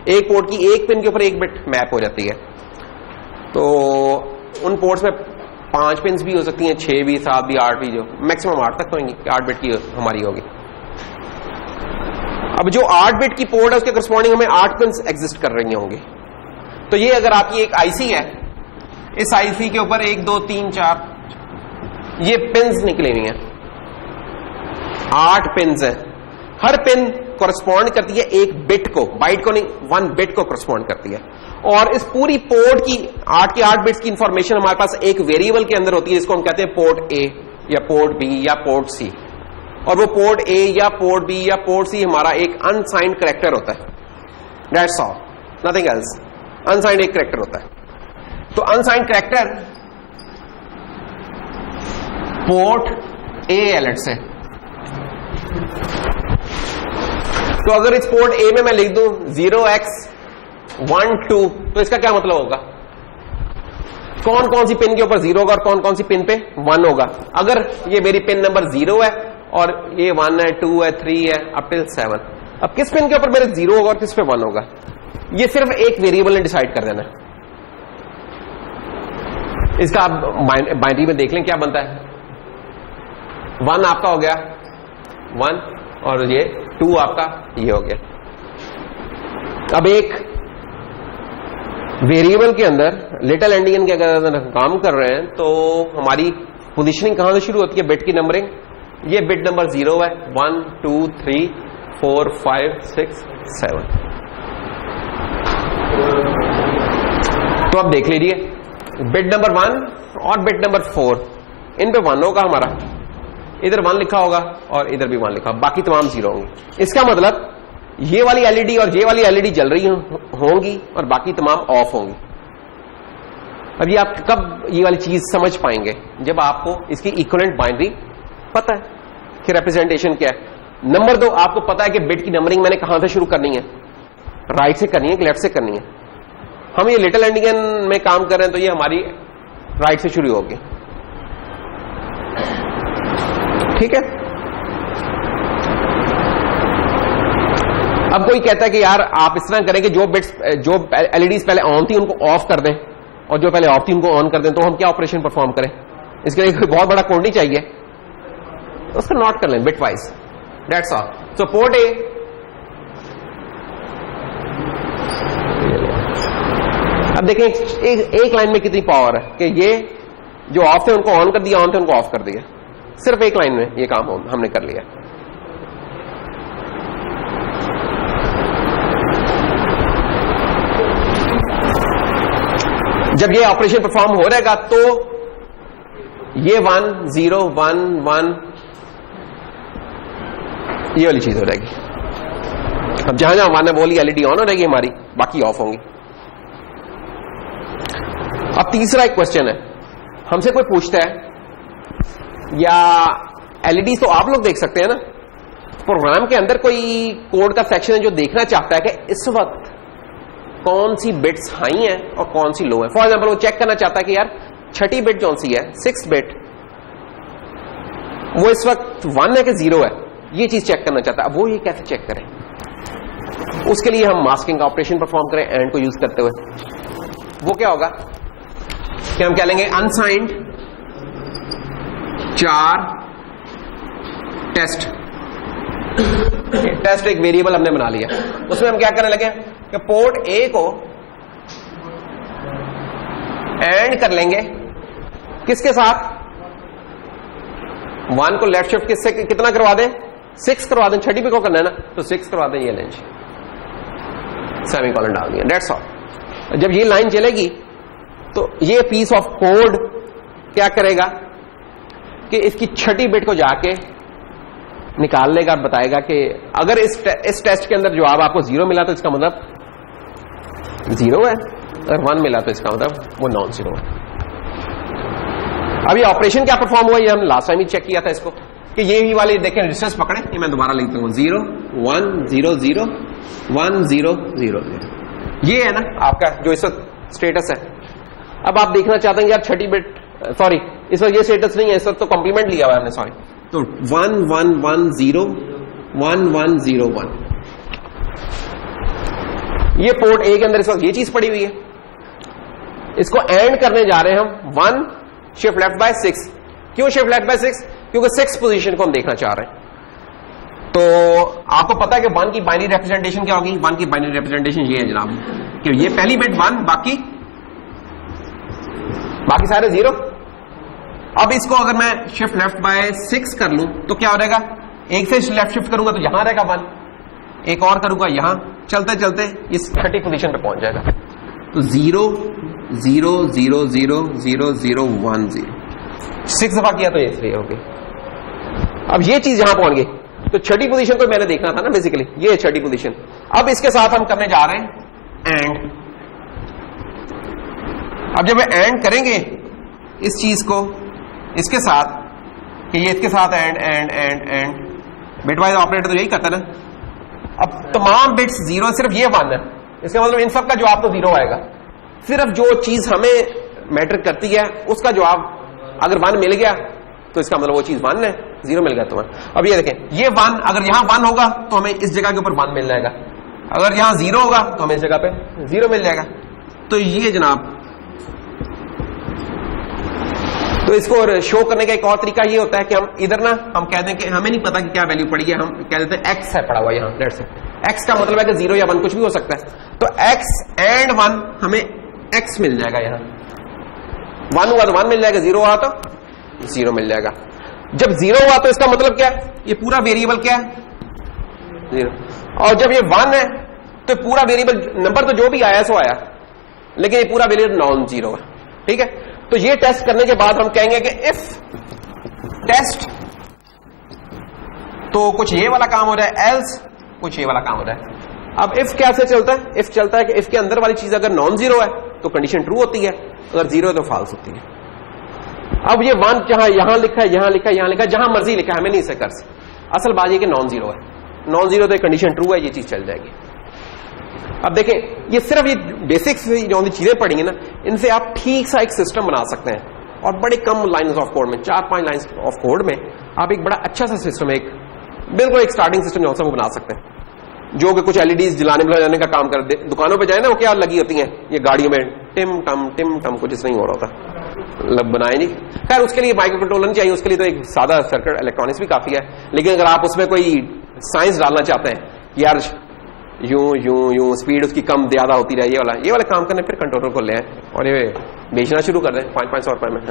एक पोर्ट की एक पिन के ऊपर एक बिट मैप हो जाती है। तो उन पोर्ट्स में 5 पिन भी हो सकती हैं, 6 भी, 7 भी, 8 भी, जो मैक्सिमम 8 तक होंगी, 8 बिट की हमारी होगी। अब जो 8 बिट की पोर्ट है उसके करस्पॉन्डिंग हमें 8 पिन एग्जिस्ट कर रही होंगी। तो ये अगर आपकी एक आईसी है, इस आईसी के ऊपर 1 2 3 4 ये पिन्स निकली हुई हैं, 8 पिन्स हैं। हर पिन कॉरेस्पॉन्ड करती है एक बिट को, बाइट को नहीं, 1 बिट को कॉरेस्पॉन्ड करती है। और इस पूरी पोर्ट की 8 की 8 बिट्स की इंफॉर्मेशन हमारे पास एक वेरिएबल के अंदर होती है, जिसको हम कहते हैं पोर्ट ए या पोर्ट बी या पोर्ट सी। और वो पोर्ट ए या पोर्ट बी या पोर्ट सी हमारा एक अनसाइंड कैरेक्टर होता है, that's all, nothing else. Unsigned एक कैरेक्टर होता है। तो unsigned character port A AILET से, तो अगर इस पोर्ट ए में मैं लिख दूं 0x12, तो इसका क्या मतलब होगा? कौन कौन सी पिन के ऊपर 0 होगा और कौन कौन सी पिन पे 1 होगा। अगर ये मेरी पिन नंबर 0 है और ये 1 है, 2 है, 3 है, अप टिल 7, अब किस पिन के ऊपर मेरे 0 होगा और किस पे 1 होगा, ये सिर्फ एक वेरिएबल ने डिसाइड कर देना। इसका आप बाइनरी में देख लें क्या बनता है। 1 आपका हो गया 1 और ये 2 आपका ये हो गया। अब एक वेरिएबल के अंदर लिटिल एंडियन के अगर काम कर रहे हैं तो हमारी पोजीशनिंग कहां से शुरू होती है? बिट की नंबरिंग, ये बिट नंबर 0 है, 1 2 3 4 5 6 7। तो अब देख लीजिए बिट नंबर 1 और बिट नंबर 4, इन पे 1 होगा हमारा, इधर 1 लिखा होगा और इधर भी 1 लिखा, बाकी तमाम 0 होंगे। इसका मतलब ये वाली एलईडी और ये वाली एलईडी जल रही होंगी और बाकी तमाम ऑफ होंगी। अब ये आप कब ये वाली चीज समझ पाएंगे? जब आपको इसकी इक्विवेलेंट बाइनरी पता है कि रिप्रेजेंटेशन क्या है। नंबर 2, आपको पता है कि बिट की नंबरिंग मैंने कहां से शुरू करनी है, राइट से करनी है कि लेफ्ट से करनी है। हम ये लिटिल एंडियन में काम कर रहे हैं तो ये हमारी राइट से शुरू होगी। ठीक है, अब कोई कहता है कि यार आप इस तरह करें कि जो बिट्स, जो एलईडीज पहले ऑन थी उनको ऑफ कर दें और जो पहले ऑफ थी उनको ऑन कर दें, तो हम क्या ऑपरेशन परफॉर्म करें? इसके लिए कोई बहुत बड़ा कोड नहीं चाहिए, तो उसको नोट कर लें bit wise, that's all. So port A, अब देखें एक लाइन में कितनी पावर है कि ये जो ऑफ थे उनको ऑन कर दिया, ऑन थे उनको ऑफ कर दिया, सिर्फ एक लाइन में ये काम हमने कर लिया। जब ये ऑपरेशन परफॉर्म हो रहेगा तो ये 1 0 1 1 ये वाली चीज हो जाएगी। अब जहां जहां 1 है वो वाली एलईडी ऑन हो रहेगी हमारी, बाकी ऑफ होंगी। अब तीसरा एक क्वेश्चन है, हमसे कोई पूछता है या एलईडी तो आप लोग देख सकते हैं ना, प्रोग्राम के अंदर कोई कोड का सेक्शन है जो देखना चाहता है कि इस वक्त कौन सी बिट्स हाई है और कौन सी लो है। फॉर एग्जांपल वो चेक करना चाहता है कि यार छठी बिट कौन सी है, 6 बिट, वो इस वक्त 1 है कि 0 है, ये चीज चेक करना चाहता है। अब वो ये कैसे चेक करें? उसके लिए हम मास्किंग का ऑपरेशन परफॉर्म करें एंड को यूज करते हुए। वो क्या होगा कि हम क्या लेंगे, अनसाइंड 4 टेस्ट, टेस्ट एक वेरिएबल हमने बना लिया, उसमें हम क्या करने लगे कि पोर्ट ए को एंड कर लेंगे किसके साथ, 1 को लेफ्ट शिफ्ट किससे कितना करवा दें, 6 करवा दें, छठी पे को करना है ना, तो 6 करवा दें, ये लेंज सेमीकोलन डाल दिया, दैट्स ऑल। जब ये लाइन चलेगी तो ये पीस ऑफ कोड क्या करेगा कि इसकी छठी बिट को जाके निकाल लेगा, बताएगा कि अगर इस टेस्ट के अंदर जवाब आपको 0 मिला तो इसका मतलब 0 है, अगर 1 मिला तो इसका मतलब वो नॉन 0 है। अब ये ऑपरेशन क्या परफॉर्म हुआ, ये हम लास्ट टाइम ही चेक किया था इसको, कि ये ही वाले देखें रजिस्टर्स पकड़े, ये मैं दोबारा लिखता हूं 0 1 0 0 1 0 0 0, ये है ना आपका जो इस वक्त स्टेटस है। अब आप देखना चाहते हैं यार छठी बिट, सॉरी इस वक्त ये स्टेटस नहीं है, इस वक्त तो कॉम्प्लीमेंट लिया हुआ है हमने, सॉरी, तो 1 1 1 0 1 1 0 1, ये पोर्ट ए के अंदर इस वक्त ये चीज पड़ी हुई है, इसको एंड करने जा रहे हैं हम 1 शिफ्ट लेफ्ट बाय 6। क्यों शिफ्ट लेफ्ट बाय 6? क्योंकि 6 पोजीशन को हम देखना चाह रहे हैं। तो आपको पता है कि 1 की बाइनरी रिप्रेजेंटेशन क्या होगी, 1 की बाइनरी रिप्रेजेंटेशन ये है जनाब कि ये पहली बिट 1, बाकी सारे 0। अब इसको अगर मैं शिफ्ट लेफ्ट बाय 6 कर लूं तो क्या हो जाएगा, एक से लेफ्ट शिफ्ट करूंगा तो यहां रहेगा 1, एक और करूंगा यहां, चलते चलते इस छठी पोजीशन पे पहुंच जाएगा। तो 0 0 0 0 0 0 1 0, 6 दफा किया तो ये इसलिए हो गई। अब ये चीज यहां पहुंच गई, तो छठी पोजीशन को मैंने देखना था ना बेसिकली, ये छठी पोजीशन। अब इसके साथ हम करने जा रहे हैं एंड। अब जब एंड करेंगे इस चीज को इसके साथ, कि ये इसके साथ and and and and, bit wise operator तो यही करता है ना। अब तमाम बिट्स 0, सिर्फ ये 1 है, इसका मतलब इन सब का जवाब तो 0 आएगा। सिर्फ जो चीज हमें मैटर करती है उसका जवाब अगर 1 मिल गया तो इसका मतलब वो चीज 1 है, 0 मिल गया तुम्हें। अब ये देखें, ये 1 अगर यहां 1 होगा तो हमें इस जगह के ऊपर 1 मिल जाएगा, अगर यहां 0 होगा तो हमें इस जगह पे 0 मिल जाएगा। तो ये जनाब, तो इसको शो करने का एक और तरीका ये होता है कि हम इधर ना हम कह दें कि हमें नहीं पता कि क्या वैल्यू पड़ी है, हम कह देते हैं x है पड़ा हुआ यहां, दैट्स इट। x का मतलब है कि 0 या 1 कुछ भी हो सकता है। तो x एंड 1 हमें x मिल जाएगा, यहां 1 हुआ तो 1 मिल जाएगा, 0 हुआ तो 0 मिल जाएगा। जब 0 हुआ तो इसका मतलब क्या है, ये पूरा वेरिएबल क्या है 0, और जब ये 1 है तो पूरा वेरिएबल नंबर तो जो भी आया सो आया, लेकिन ये पूरा वेरिएबल नॉन 0 है, ठीक है। तो ये टेस्ट करने के बाद हम कहेंगे कि इफ टेस्ट, तो कुछ ये वाला काम हो रहा है, एल्स कुछ ये वाला काम हो रहा है। अब इफ कैसे चलता है, इफ चलता है कि इफ के अंदर वाली चीज अगर नॉन 0 है तो कंडीशन ट्रू होती है, अगर 0 है तो फॉल्स होती है। अब ये 1 जहां यहां लिखा है, यहां लिखा है, यहां लिखा है, जहां मर्जी लिखा है, हमें नहीं इसे कर सकते। असल बात ये कि नॉन 0 है, नॉन 0 तो कंडीशन ट्रू है, ये चीज चल जाएगी। अब देखें, ये सिर्फ ये बेसिक्स जो चीजें पढ़ी है ना, इनसे आप ठीक सा एक सिस्टम बना सकते हैं, और बड़े कम लाइन्स ऑफ कोड में, 4-5 लाइन्स ऑफ कोड में आप एक बड़ा अच्छा सा सिस्टम, एक बिल्कुल एक स्टार्टिंग सिस्टम जो बना सकते हैं, जो कि कुछ एलईडीज जलाने बुलाने का काम कर दे। दुकानों पे जाए ना, वो क्या लगी होती हैं ये गाड़ियों में, टिम टम कुछ इस नहीं हो रहा होता, बनाए नहीं। खैर उसके लिए माइक्रो कंट्रोलर नहीं चाहिए, उसके लिए तो एक सादा सर्किट इलेक्ट्रॉनिक्स भी काफी है। लेकिन अगर आप उसमें कोई साइंस डालना चाहते हैं, यार यूं यूं यूं स्पीड उसकी कम ज्यादा होती रहे, ये वाला काम करने, फिर कंट्रोलर को ले आए और ये बेचना शुरू कर दें 500 रुपए में,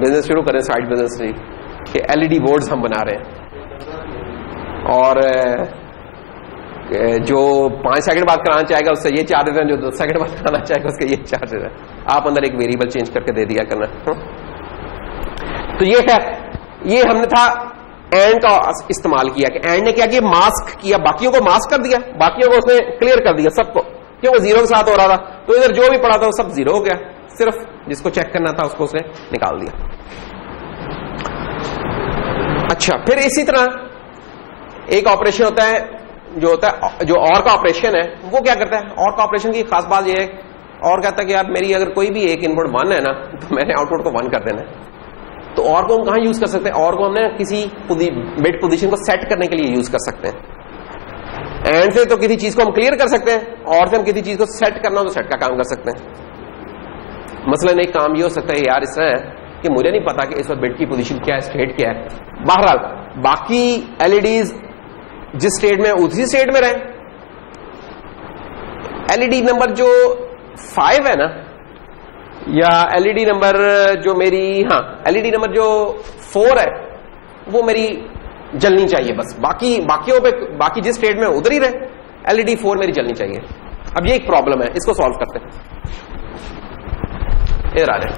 बिजनेस शुरू करें, साइड बिजनेस कि एलईडी बोर्ड्स हम बना रहे हैं, और जो 5 सेकंड बाद कराना चाहेगा उससे ये चार्जेस हैं, जो 2 सेकंड बाद कराना चाहेगा उसके ये चार्जेस हैं। आप अंदर एक वेरिएबल चेंज करके दे दिया करना। तो ये है, ये हमने था एंड का इस्तेमाल किया कि एंड ने क्या किया, मास्क किया, बाकियों को मास्क कर दिया, बाकियों को उसने क्लियर कर दिया सबको, क्यों वो 0 के साथ हो रहा था, तो इधर जो भी पड़ा था वो सब 0 हो गया, सिर्फ जिसको चेक करना था उसको उसने निकाल दिया। अच्छा, फिर इसी तरह एक ऑपरेशन होता है जो होता है, जो और का ऑपरेशन है, वो क्या करता है, और का ऑपरेशन की खास बात यह है, और कहता है कि यार मेरी अगर कोई भी एक इनपुट 1 है ना, तो मैंने आउटपुट को 1 कर देना है। तो और को हम कहां यूज कर सकते हैं, और को हमने किसी बिट पोजीशन को सेट करने के लिए यूज कर सकते हैं। एंड से तो किसी चीज को हम क्लियर कर सकते हैं, और से हम किसी चीज को सेट करना हो तो सेट का काम कर सकते हैं। मसलन एक काम ये हो सकता है, यार इस तरह है कि मुझे नहीं पता कि इस वक्त बिट की पोजीशन क्या है, स्टेट क्या है। बहरहाल बाकी एलईडीज जिस स्टेट में उसी स्टेट में रहे। एलईडी नंबर जो 5 है ना, या एलईडी नंबर जो मेरी, हाँ एलईडी नंबर जो 4 है वो मेरी जलनी चाहिए बस, बाकियों पे बाकी जिस स्टेट में उधर ही रहे, एलईडी 4 मेरी जलनी चाहिए। अब ये एक प्रॉब्लम है, इसको सॉल्व करते हैं। इधर आ जाए,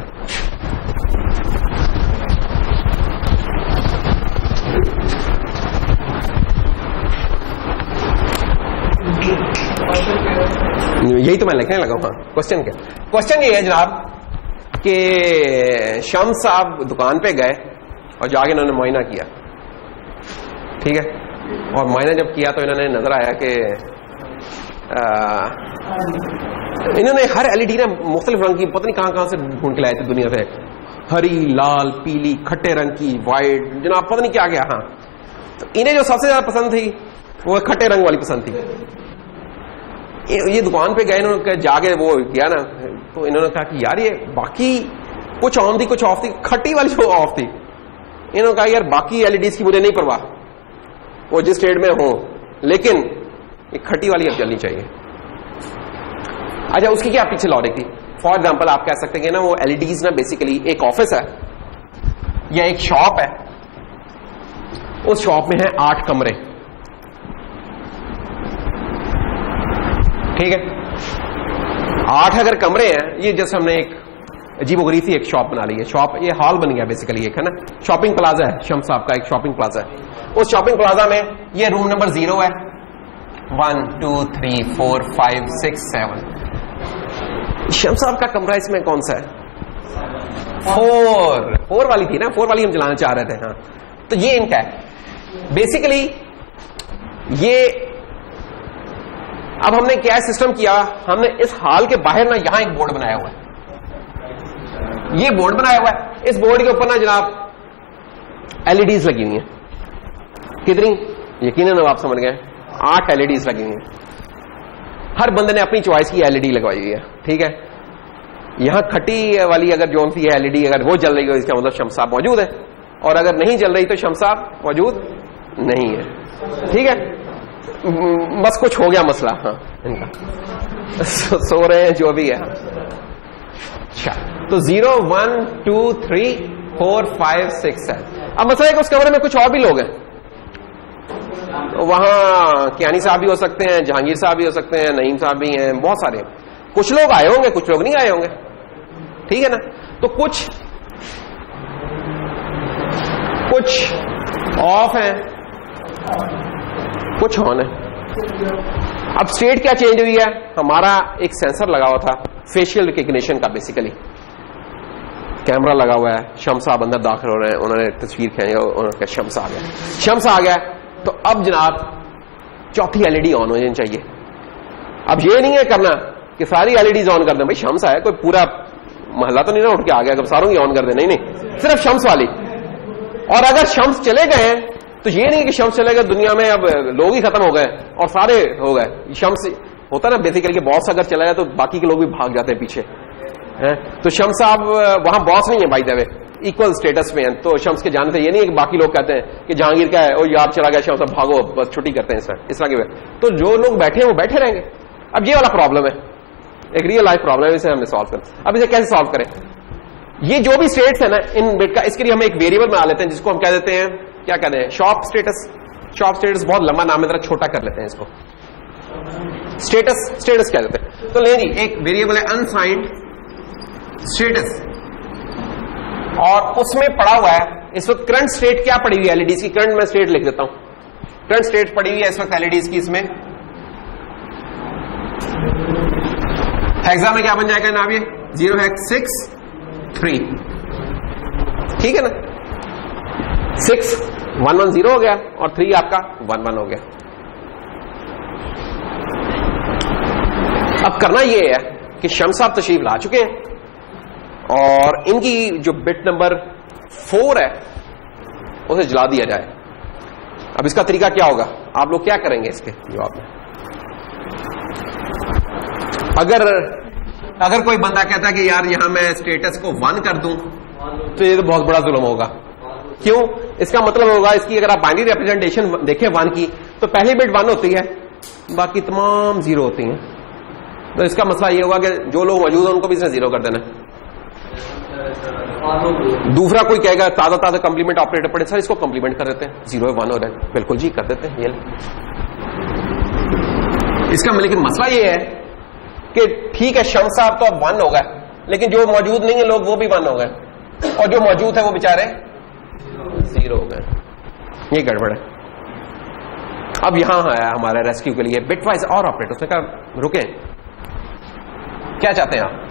यही तो मैं लिखने लगा हूं। क्वेश्चन क्या, क्वेश्चन ये है जनाब कि शम्स साहब दुकान पे गए और जाके इन्होंने मुआयना किया, ठीक है, और मुआयना जब किया तो इन्होंने नजर आया कि इन्होंने हर एलईडी ना मुख्तलिफ रंग की, पता नहीं कहां से ढूंढ के लाए थे दुनिया से, हरी, लाल, पीली, खट्टे रंग की, व्हाइट, जनाब पता नहीं क्या गया। हाँ, तो इन्हें जो सबसे ज्यादा पसंद थी वो खट्टे रंग वाली पसंद थी। ये दुकान पे गए, इन्होंने जाके वो किया ना, तो इन्होंने कहा कि यार ये बाकी कुछ ऑन थी कुछ ऑफ थी, खट्टी वाली जो ऑफ थी, इन्होंने कहा यार बाकी एलईडीज की मुझे नहीं परवाह, वो जिस स्टेट में हो, लेकिन ये खट्टी वाली अब जलनी चाहिए। अच्छा, उसकी क्या पीछे लॉजिक थी? फॉर एग्जाम्पल आप कह सकते हैं कि ना वो एलईडीज ना बेसिकली एक ऑफिस है या एक शॉप है, उस शॉप में है 8 कमरे, ठीक है, 8 अगर कमरे हैं, ये जैसे हमने एक अजीबोगरीब सी एक शॉप बना ली है, शॉप ये हॉल बन गया बेसिकली, एक है ना शॉपिंग प्लाजा है, शम्स साहब का एक शॉपिंग प्लाजा है। उस शॉपिंग प्लाजा में ये रूम नंबर 0 है, 1 2 3 4 5 6 7। शम्स साहब का कमरा इसमें कौन सा है? 4 वाली थी ना, 4 वाली हम चलाना चाह रहे थे। हाँ, तो ये इनका है बेसिकली। ये अब हमने क्या सिस्टम किया, हमने इस हॉल के बाहर ना यहां एक बोर्ड बनाया हुआ है, ये बोर्ड बनाया हुआ है, इस बोर्ड के ऊपर ना जनाब एलईडीज लगी हुई हैं। कितनी? यकीनन अब आप समझ गए, 8 एलईडीज लगी हुई हैं। हर बंदे ने अपनी चॉइस की एलईडी लगवाई हुई है, ठीक है। यहां खट्टी वाली अगर जो सी है एलईडी अगर वो जल रही हो, इसका मतलब शम्स साहब मौजूद है, और अगर नहीं जल रही तो शम्स साहब मौजूद नहीं है, ठीक है। बस कुछ हो गया मसला, हाँ इनका सो रहे हैं जो भी है। अच्छा, तो 0 1 2 3 4 5 6 7। अब मसला है कि उस कमरे में कुछ और भी लोग हैं, वहां कियानी साहब भी हो सकते हैं, जहांगीर साहब भी हो सकते हैं, नईम साहब भी हैं, बहुत सारे। कुछ लोग आए होंगे, कुछ लोग नहीं आए होंगे, ठीक है ना। तो कुछ ऑफ है, कुछ ऑन है। अब स्टेट क्या चेंज हुई है? हमारा एक सेंसर लगा हुआ था फेशियल रिकग्निशन का, बेसिकली कैमरा लगा हुआ है, शम्स साहब अंदर दाखिल हो रहे हैं, उन्होंने तस्वीर खींची, उन्होंने कहा शम्स आ गया, शम्स आ गया। तो अब जनाब चौथी एलईडी ऑन होनी चाहिए। अब ये नहीं है करना कि सारी एलईडीज ऑन कर दें, भाई शम्स आया, कोई पूरा महल्ला तो नहीं ना उठ के आ गया, सारों की ऑन कर दे, नहीं नहीं, सिर्फ शम्स वाली। और अगर शम्स चले गए तो ये नहीं कि शम्स चले गए दुनिया में अब लोग ही खत्म हो गए और सारे हो गए। शम्स होता ना बेसिकली कि बॉस अगर चला जाए तो बाकी के लोग भी भाग जाते हैं पीछे, है? तो शम्स साहब वहां बॉस नहीं है, by the way equal status में है। तो शम्स के जाने से ये नहीं है कि बाकी लोग कहते हैं कि जहांगीर का है और यार चला गया शम्स, भागो बस छुट्टी करते हैं, इस तरह के। तो जो लोग बैठे हैं वो बैठे रहेंगे। अब ये वाला प्रॉब्लम है, एक रियल लाइफ प्रॉब्लम है, इसे हमने सॉल्व कर। अब इसे कैसे सॉल्व करें? ये जो भी स्टेट्स है ना इन बिट का, इसके लिए हम एक वेरिएबल बना लेते हैं जिसको हम कह देते हैं, क्या कहते हैं, शॉप स्टेटस। शॉप स्टेटस बहुत लंबा नाम है, जरा छोटा कर लेते हैं इसको, स्टेटस कह देते हैं। तो ले जी, एक वेरिएबल है अनसाइंड स्टेटस, और उसमें पड़ा हुआ है इस वक्त करंट स्टेट क्या पड़ी हुई है एलईडीज की। करंट मैं स्टेट लिख देता हूं, करंट स्टेट पड़ी हुई है इस वक्त एलईडीज की। इसमें हेक्सा में क्या बन जाएगा जनाब? ये 0 है 6 3, ठीक है ना। 6 1 1 0 हो गया और 3 आपका 1 1 हो गया। अब करना ये है कि शम्स साहब तशरीफ ला चुके हैं और इनकी जो बिट नंबर 4 है उसे जला दिया जाए। अब इसका तरीका क्या होगा? आप लोग क्या करेंगे इसके जवाब में? अगर कोई बंदा कहता है कि यार यहां मैं स्टेटस को 1 कर दूं तो ये तो बहुत बड़ा जुल्म होगा। क्यों? इसका मतलब होगा, इसकी अगर आप बाइनरी रिप्रेजेंटेशन देखें 1 की, तो पहली बिट 1 होती है, बाकी तमाम 0 होती हैं। तो इसका मसला ये होगा कि जो लोग मौजूद हैं उनको भी इसने 0 कर देना, दूसरा कोई कहेगा ताजा ताजा कंप्लीमेंट ऑपरेटर पड़े, सर इसको कंप्लीमेंट कर देते हैं, 0 1 हो रहा है, बिल्कुल जी कर देते हैं। ये इसका लेकिन मसला ये है कि ठीक है शम्स साहब तो अब 1 हो गए, लेकिन जो मौजूद नहीं है लोग वो भी 1 हो गए, और जो मौजूद है वो बेचारे 0 हो गए। ये गड़बड़ है। अब यहां आया हमारा रेस्क्यू के लिए बिटवाइज और ऑपरेटर। उसने कहा रुके, क्या चाहते हैं आप?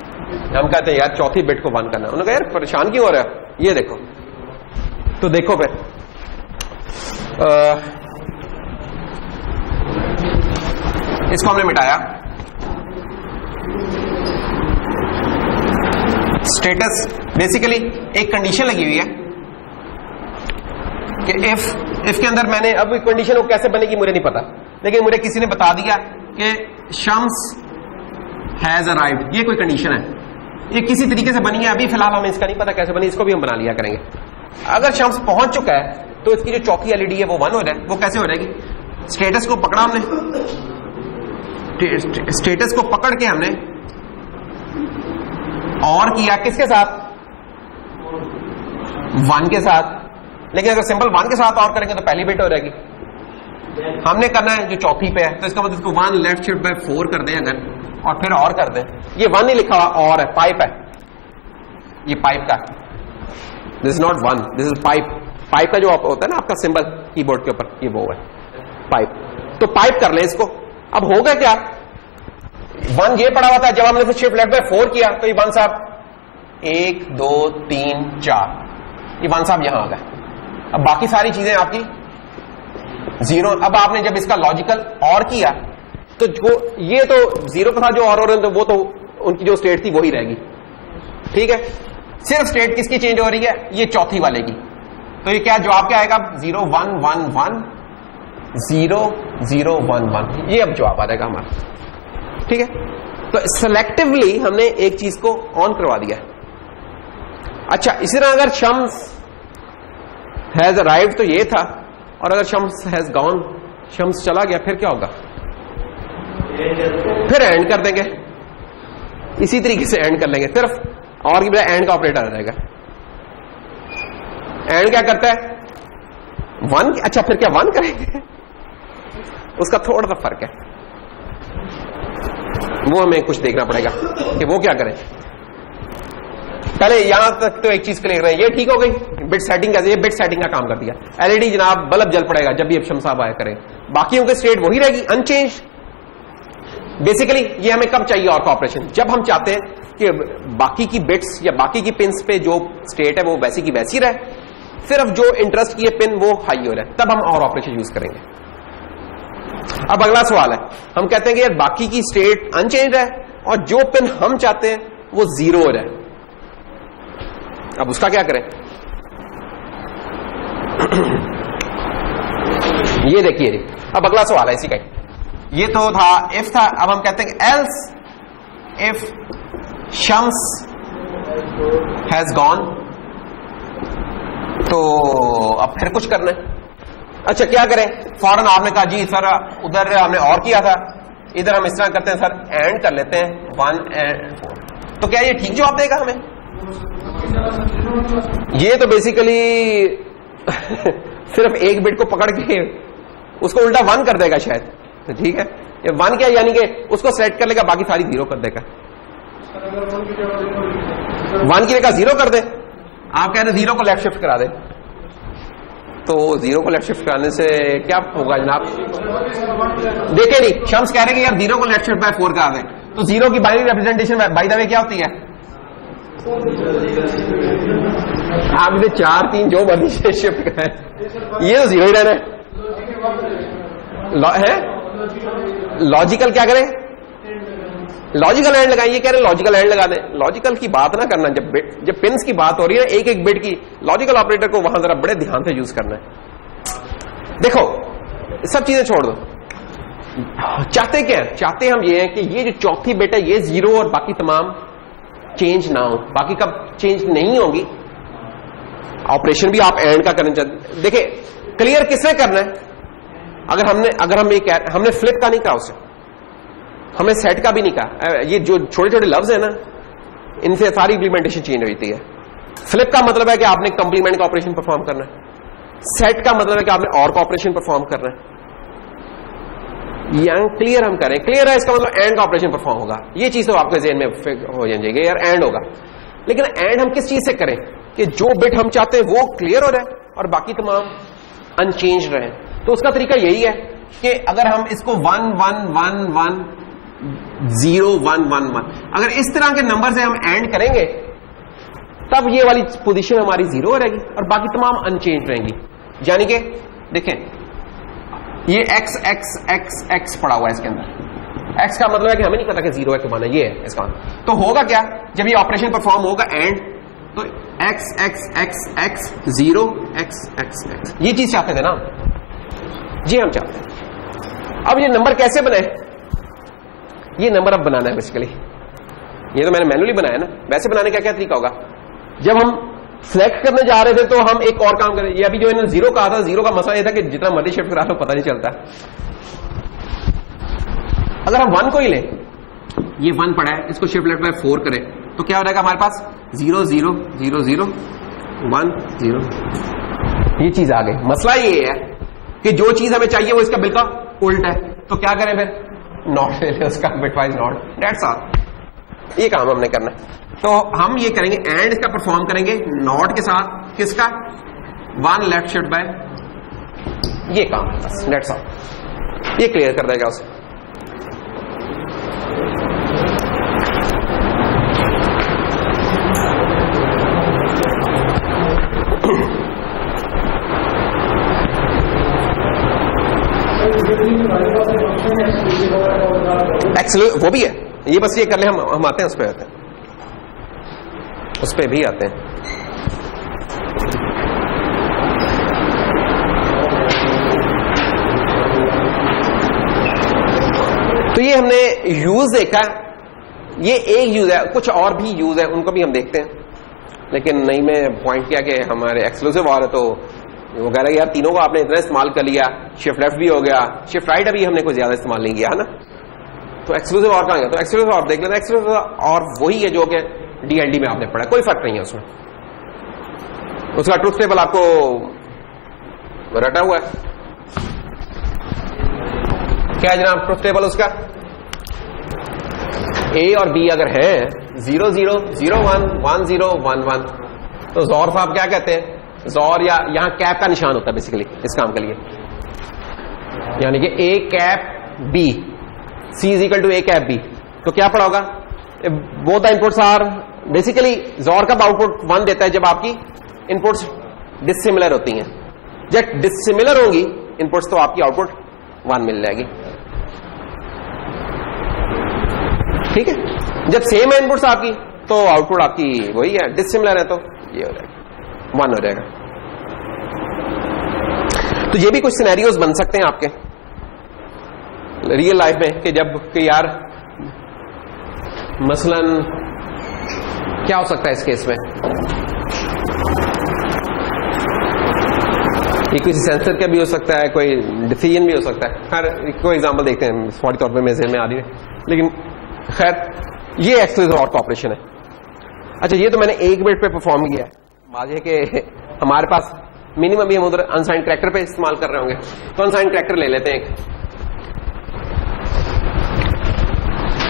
हम कहते हैं यार चौथी बिट को 1 करना। उन्होंने कहा यार परेशान क्यों हो रहा है, ये देखो। तो देखो फिर इसको हमने मिटाया। स्टेटस बेसिकली एक कंडीशन लगी हुई है कि इफ के अंदर मैंने, अब कंडीशन वो कैसे बनेगी मुझे नहीं पता, लेकिन मुझे किसी ने बता दिया कि शम्स हैज अराइव्ड, ये कोई कंडीशन है, ये किसी तरीके से बनी है। अभी फिलहाल हमें इसका नहीं पता कैसे बनी, इसको भी हम बना लिया करेंगे। अगर शम्स पहुंच चुका है तो इसकी जो चौथी एलईडी है वो 1 हो जाए। वो कैसे हो जाएगी? स्टेटस को पकड़ा हमने, स्टेटस को पकड़ के हमने और किया किसके साथ? 1 के साथ। लेकिन अगर सिंपल 1 के साथ और करेंगे तो पहली बिट हो जाएगी। हमने करना है जो चौथी पे है, तो इसका मतलब इसको 1 लेफ्ट शिफ्ट बाय 4 कर दें अगर, और फिर और कर दें। ये 1 नहीं लिखा हुआ, और है, पाइप है, ये पाइप का, this is not 1, this is pipe. Pipe का जो होता है ना आपका सिंबल कीबोर्ड के ऊपर, ये वो है पाइप। तो पाइप कर लें इसको। अब होगा क्या? 1 ये पड़ा हुआ था, जब हमने इसे शिफ्ट लेफ्ट बाय 4 किया तो ये 1 साहब 1 2 3 4, ये 1 साहब यहां आ गए। अब बाकी सारी चीजें आपकी 0। अब आपने जब इसका लॉजिकल और किया तो जो ये तो 0 के साथ जो और हो रहे हैं तो वो तो उनकी जो स्टेट थी वही रहेगी, ठीक है। सिर्फ स्टेट किसकी चेंज हो रही है? ये चौथी वाले की। तो ये क्या जवाब क्या आएगा? 0 1 1 1 0 0 1 1, ये अब जवाब आ जाएगा हमारा, ठीक है। तो सेलेक्टिवली हमने एक चीज को ऑन करवा दिया। अच्छा, इसी तरह अगर शम्स हैज अराइव्ड तो ये था, और अगर शम्स हैज गॉन, शम्स चला गया, फिर क्या होगा? फिर एंड कर देंगे, इसी तरीके से एंड कर लेंगे, सिर्फ और की बजाय एंड का ऑपरेटर आ जाएगा। एंड क्या करता है? 1। अच्छा, फिर क्या 1 करेंगे? उसका थोड़ा सा फर्क है, वो हमें कुछ देखना पड़ेगा कि वो क्या करें। पहले यहां तक तो एक चीज क्लियर है, ये ठीक हो गई बिट सेटिंग कैसे, ये बिट सेटिंग का काम कर दिया। एलईडी जनाब बल्ब जल पड़ेगा जब भी अब शम्स साहब आया करें, बाकियों के स्टेट वही रहेगी अनचेंज। बेसिकली ये हमें कब चाहिए और ऑपरेशन? जब हम चाहते हैं कि बाकी की बिट्स या बाकी की पिन्स पे जो स्टेट है वो वैसी की वैसी रहे, सिर्फ जो इंटरेस्ट की है पिन वो हाई हो रहा है, तब हम और ऑपरेशन यूज करेंगे। अब अगला सवाल है, हम कहते हैं कि यार बाकी की स्टेट अनचेंज है और जो पिन हम चाहते हैं वो 0 हो जाए, अब उसका क्या करें? ये देखिए, अब अगला सवाल है इसी का। ये तो था इफ था, अब हम कहते हैं else if Shams has gone, तो अब फिर कुछ करना है। अच्छा, क्या करें? फौरन आपने कहा जी सर उधर हमने और किया था, इधर हम इस तरह करते हैं सर, एंड कर लेते हैं 1 एंड 4, तो क्या ये ठीक जवाब देगा हमें? ये तो बेसिकली सिर्फ एक बिट को पकड़ के उसको उल्टा 1 कर देगा शायद, तो ठीक है। ये 1 क्या, यानी कि उसको सेलेक्ट कर लेगा, बाकी सारी 0 कर देगा। 1 की जगह 0 कर दे, आप कह रहे 0 को लेफ्ट शिफ्ट करा दे, तो 0 को लेफ्ट शिफ्ट कराने से क्या होगा जनाब? देखे नहीं, शम्स कह रहे हैं कि यार 0 को लेफ्ट शिफ्ट बाय 4 करा दे, तो 0 की binary representation by the way क्या होती है? आप इसे 4 3 जो मर्जी से शिफ्ट करें, ये तो 0 ही रहना है। लॉजिकल क्या करें? लॉजिकल एंड लगाएं, ये कह रहे हैं लॉजिकल एंड लगा दें। लॉजिकल की बात ना करना, जब पिन्स की बात हो रही है ना, एक एक बिट की, लॉजिकल ऑपरेटर को वहां जरा बड़े ध्यान से यूज करना है। देखो सब चीजें छोड़ दो, चाहते क्या है? चाहते हम ये हैं कि ये जो चौथी बिट है ये 0 और बाकी तमाम चेंज ना हो। बाकी कब चेंज नहीं होगी? ऑपरेशन भी आप एंड का करना चाहते। देखिए क्लियर किसने करना है? अगर हम ये कह, हमने फ्लिप का नहीं कहा उसे, हमने सेट का भी नहीं कहा। ये जो छोटे छोटे लफ्ज है ना, इनसे सारी इंप्लीमेंटेशन चेंज होती है। फ्लिप का मतलब है कि आपने कंप्लीमेंट का ऑपरेशन परफॉर्म करना है, सेट का मतलब है कि आपने और का ऑपरेशन परफॉर्म करना है। यहां क्लियर हम करें, क्लियर है, इसका मतलब एंड का ऑपरेशन परफॉर्म होगा। ये चीज तो आपके ज़हन में हो जाएगी यार, एंड होगा। लेकिन एंड हम किस चीज से करें कि जो बिट हम चाहते हैं वो क्लियर हो रहा है और बाकी तमाम अनचेंज रहे। तो उसका तरीका यही है कि अगर हम इसको 1 1 1 1 0 1 1 1 अगर इस तरह के नंबर से हम एंड करेंगे तब ये वाली पोजीशन हमारी 0 हो रहेगी और बाकी तमाम अनचेंज रहेंगी। यानी कि देखें ये x x x x पड़ा हुआ है इसके अंदर। x का मतलब है कि हमें नहीं पता कि 0 है कि 1 है, ये है इसका। तो होगा क्या जब ये ऑपरेशन परफॉर्म होगा एंड, तो x x x x 0 x x x, ये चीज चाहते थे ना जी, हम चाहते हैं। अब ये नंबर कैसे बने, ये नंबर अब बनाना है बेसिकली। ये तो मैंने मैन्युअली बनाया ना, वैसे बनाने का क्या तरीका होगा, जब हम सिलेक्ट करने जा रहे थे तो हम एक और काम करें। ये अभी जो इन्होंने 0 कहा था, 0 का मसला ये था कि जितना मर्जी शिफ्ट करा लो पता नहीं चलता। अगर हम 1 को ही ले, ये 1 पड़ा है, इसको शिफ्ट लेफ्ट बाय 4 करें तो क्या हो जाएगा हमारे पास 0 0 0 0 1 0। ये चीज आ गई। मसला ये है कि जो चीज हमें चाहिए वो इसका बिल्कुल उल्टा है, तो क्या करें फिर, नॉट ले लें उसका, बिटवाइज नॉट, दैट्स ऑल। ये काम हमने करना है। तो हम ये करेंगे एंड इसका परफॉर्म करेंगे नॉट के साथ, किसका 1 लेफ्ट शिफ्ट बाय, ये काम है बस, दैट्स ऑल। ये क्लियर कर देगा उसे। वो भी है, ये बस ये कर ले, हम आते हैं उस पर, आते हैं उस पर भी आते हैं। तो ये हमने यूज देखा, ये एक यूज है, कुछ और भी यूज है, उनको भी हम देखते हैं। लेकिन नहीं, मैं पॉइंट किया कि हमारे एक्सक्लूसिव और है तो वो कह रहा है यार तीनों को आपने इतना इस्तेमाल कर लिया, शिफ्ट लेफ्ट भी हो गया, शिफ्ट राइट अभी हमने कोई ज्यादा इस्तेमाल नहीं किया है ना, तो एक्सक्लूसिव और कहां गया, तो एक्सक्लूसिव और देख लेना। एक्सक्लूसिव और वही है जो कि डीएलडी में आपने पढ़ा, कोई फर्क नहीं है उसमें। उसका ट्रुथ टेबल आपको रटा हुआ है, क्या है जनाब ट्रुथ टेबल उसका, ए और बी अगर है 0 0 0 1 1 0 1 1, तो जौर साहब क्या कहते हैं, जौर या यहां कैप का निशान होता है बेसिकली इस काम के लिए, यानी कि A cap B, C is equal to A cap B. तो क्या पड़ा होगा, both the inputs are basically, जौर कब आउटपुट 1 देता है जब आपकी इनपुट्स डिसिमिलर होती हैं। जब डिसिमिलर होंगी इनपुट्स तो आपकी आउटपुट 1 मिल जाएगी, ठीक है। जब सेम है इनपुट्स आपकी तो आउटपुट आपकी वही है, डिसिमिलर है तो ये हो जाएगा 1 हो जाएगा। तो ये भी कुछ सिनेरियोज बन सकते हैं आपके रियल लाइफ में कि जब कि यार मसलन क्या हो सकता है इस केस में, ये किसी सेंसर का भी हो सकता है, कोई डिसीजन भी हो सकता है। खैर कोई एग्जांपल देखते हैं, फौरी तौर पे मेरे ज़हन में आ रही है, लेकिन खैर ये एक्सक्लूसिव और का ऑपरेशन है। अच्छा ये तो मैंने 1 बिट पे परफॉर्म किया है, वाज़ेह कि हमारे पास मिनिमम भी हम उधर अनसाइंड कैरेक्टर पे इस्तेमाल कर रहे होंगे, तो अनसाइंड कैरेक्टर ले लेते हैं एक,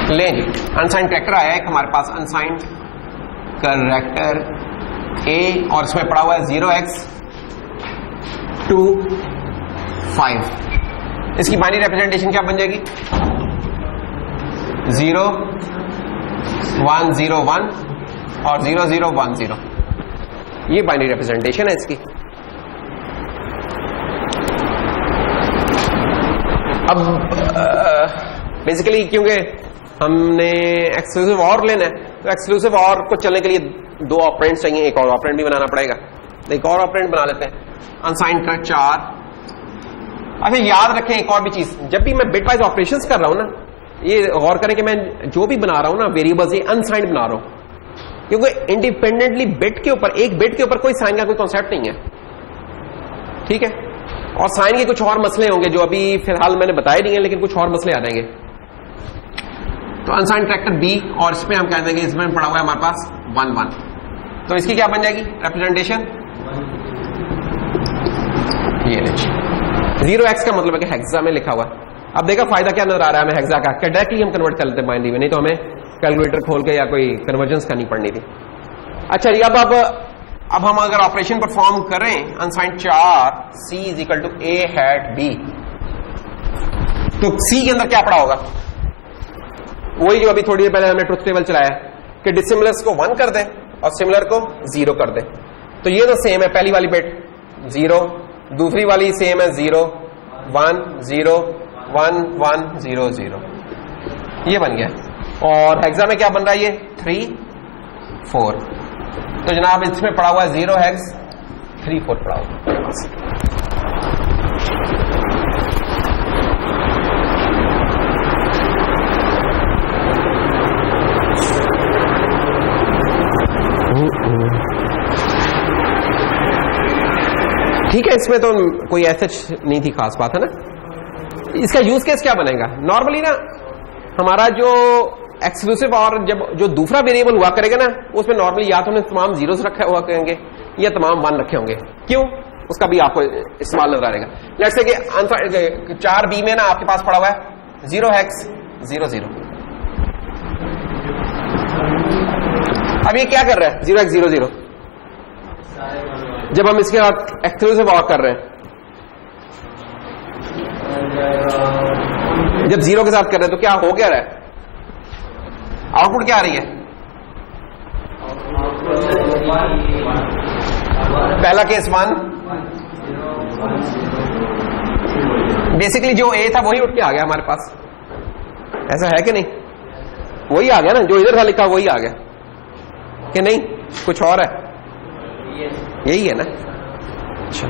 लें जी अनसाइंड कैरेक्टर आया है हमारे पास, अनसाइंड कैरेक्टर ए और इसमें पड़ा हुआ है 0x 2 5। इसकी बाइनरी रिप्रेजेंटेशन क्या बन जाएगी, 0 1 0 1 और 0 0 1 0, ये बाइनरी रिप्रेजेंटेशन है इसकी। अब बेसिकली क्योंकि हमने एक्सक्लूसिव और लेना है, तो एक्सक्लूसिव और को चलने के लिए 2 ऑपरेंड चाहिए, एक और ऑपरेंड भी बनाना पड़ेगा, तो एक और ऑपरेंड बना लेते हैं, अनसाइंड कर 4। अच्छा याद रखें एक और भी चीज, जब भी मैं बिट वाइज ऑपरेशंस कर रहा हूं ना, ये गौर करें कि मैं जो भी बना रहा हूं ना वेरिएबल्स, ये अनसाइंड बना रहा हूं, क्योंकि इंडिपेंडेंटली बिट के ऊपर, एक बिट के ऊपर कोई साइन का कोई कॉन्सेप्ट नहीं है, ठीक है। और साइन के कुछ और मसले होंगे जो अभी फिलहाल मैंने बताए नहीं है, लेकिन कुछ और मसले आ जाएंगे। तो अनसाइंड कैरेक्टर बी, और इसमें हम कह देंगे, इसमें पड़ा हुआ है हमारे पास 1 1, तो इसकी क्या बन जाएगी रिप्रेजेंटेशन, ये लीजिए 0x का मतलब है कि हेक्सा में लिखा हुआ। अब देखा फायदा क्या नजर आ रहा है हमें हेक्सा का, कि डायरेक्टली हम कन्वर्ट कर लेते हैं बाइनरी में, नहीं तो हमें कैलकुलेटर खोल के या कोई कन्वर्जेंस करनी पड़नी थी। अच्छा जी, अब हम अगर ऑपरेशन परफॉर्म करें unsigned 4 c is equal to a hat b, तो c के अंदर क्या पड़ा होगा, वही जो अभी थोड़ी देर पहले हमने ट्रुथ टेबल चलाया कि डिसिमिलर्स को 1 कर दें और सिमिलर को 0 कर दें। तो ये तो सेम है, पहली वाली बिट 0, दूसरी वाली सेम है 0 1 0 1 1 0 0, ये बन गया। और हेक्सा में क्या बन रहा है, ये 3 4, तो जनाब इसमें पड़ा हुआ है 0 हेक्स 3 4 पड़ा हुआ। ठीक है, इसमें तो कोई ऐसा नहीं थी खास बात, है ना। इसका यूज केस क्या बनेगा, नॉर्मली ना हमारा जो एक्सक्लूसिव और जब जो दूसरा वेरिएबल हुआ करेगा ना, उसमें नॉर्मली या तो हमने तमाम जीरोस रखे हुआ करेंगे या तमाम 1 रखे होंगे। क्यों, उसका भी आपको इस्तेमाल नजर आएगा। लेट्स से कि 4b में ना आपके पास पड़ा हुआ है 0 हेक्स 0 0। अब ये क्या कर रहा है 0 हेक्स 0 0, जब हम इसके साथ एक्सक्लूसिव और कर रहे हैं, जब 0 के साथ कर रहे हैं तो क्या हो क्या रहा है, आउटपुट क्या आ रही है, पहला केस 1, बेसिकली जो ए था वही उठ के आ गया हमारे पास, ऐसा है कि नहीं, वही आ गया ना, जो इधर था लिखा वही आ गया कि नहीं, कुछ और है, यही है ना। अच्छा,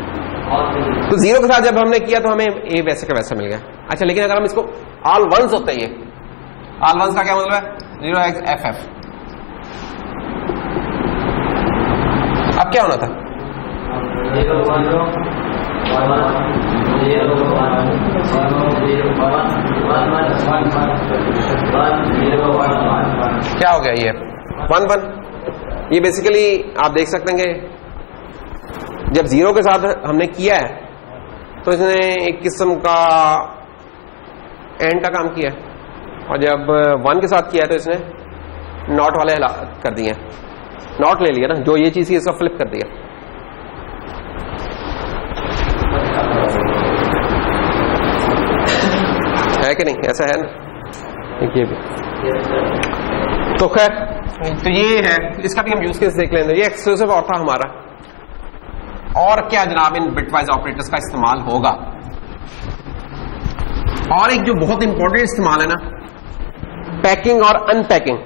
तो 0 के साथ जब हमने किया तो हमें ए वैसे का वैसा मिल गया। अच्छा, लेकिन अगर हम इसको ऑल वंस होते हैं, ये ऑल वंस का क्या मतलब है, 0 हेक्स FF। अब क्या होना था, क्या हो गया ये 1 1। ये बेसिकली आप देख सकते हैं कि जब 0 के साथ हमने किया है तो इसने एक किस्म का एंड का काम किया है, और जब 1 के साथ किया है तो इसने नॉट वाले कर दिए, नॉट ले लिया ना, जो ये चीज इसका फ्लिप कर दिया। है कि नहीं, ऐसा है ना, ये भी। तो खैर, तो ये है, इसका भी हम यूज केस देख लेंगे। ये एक्सक्लूसिव और था हमारा। और क्या जनाब इन बिटवाइज ऑपरेटर्स का इस्तेमाल होगा, और एक जो बहुत इंपॉर्टेंट इस्तेमाल है ना, पैकिंग और अनपैकिंग।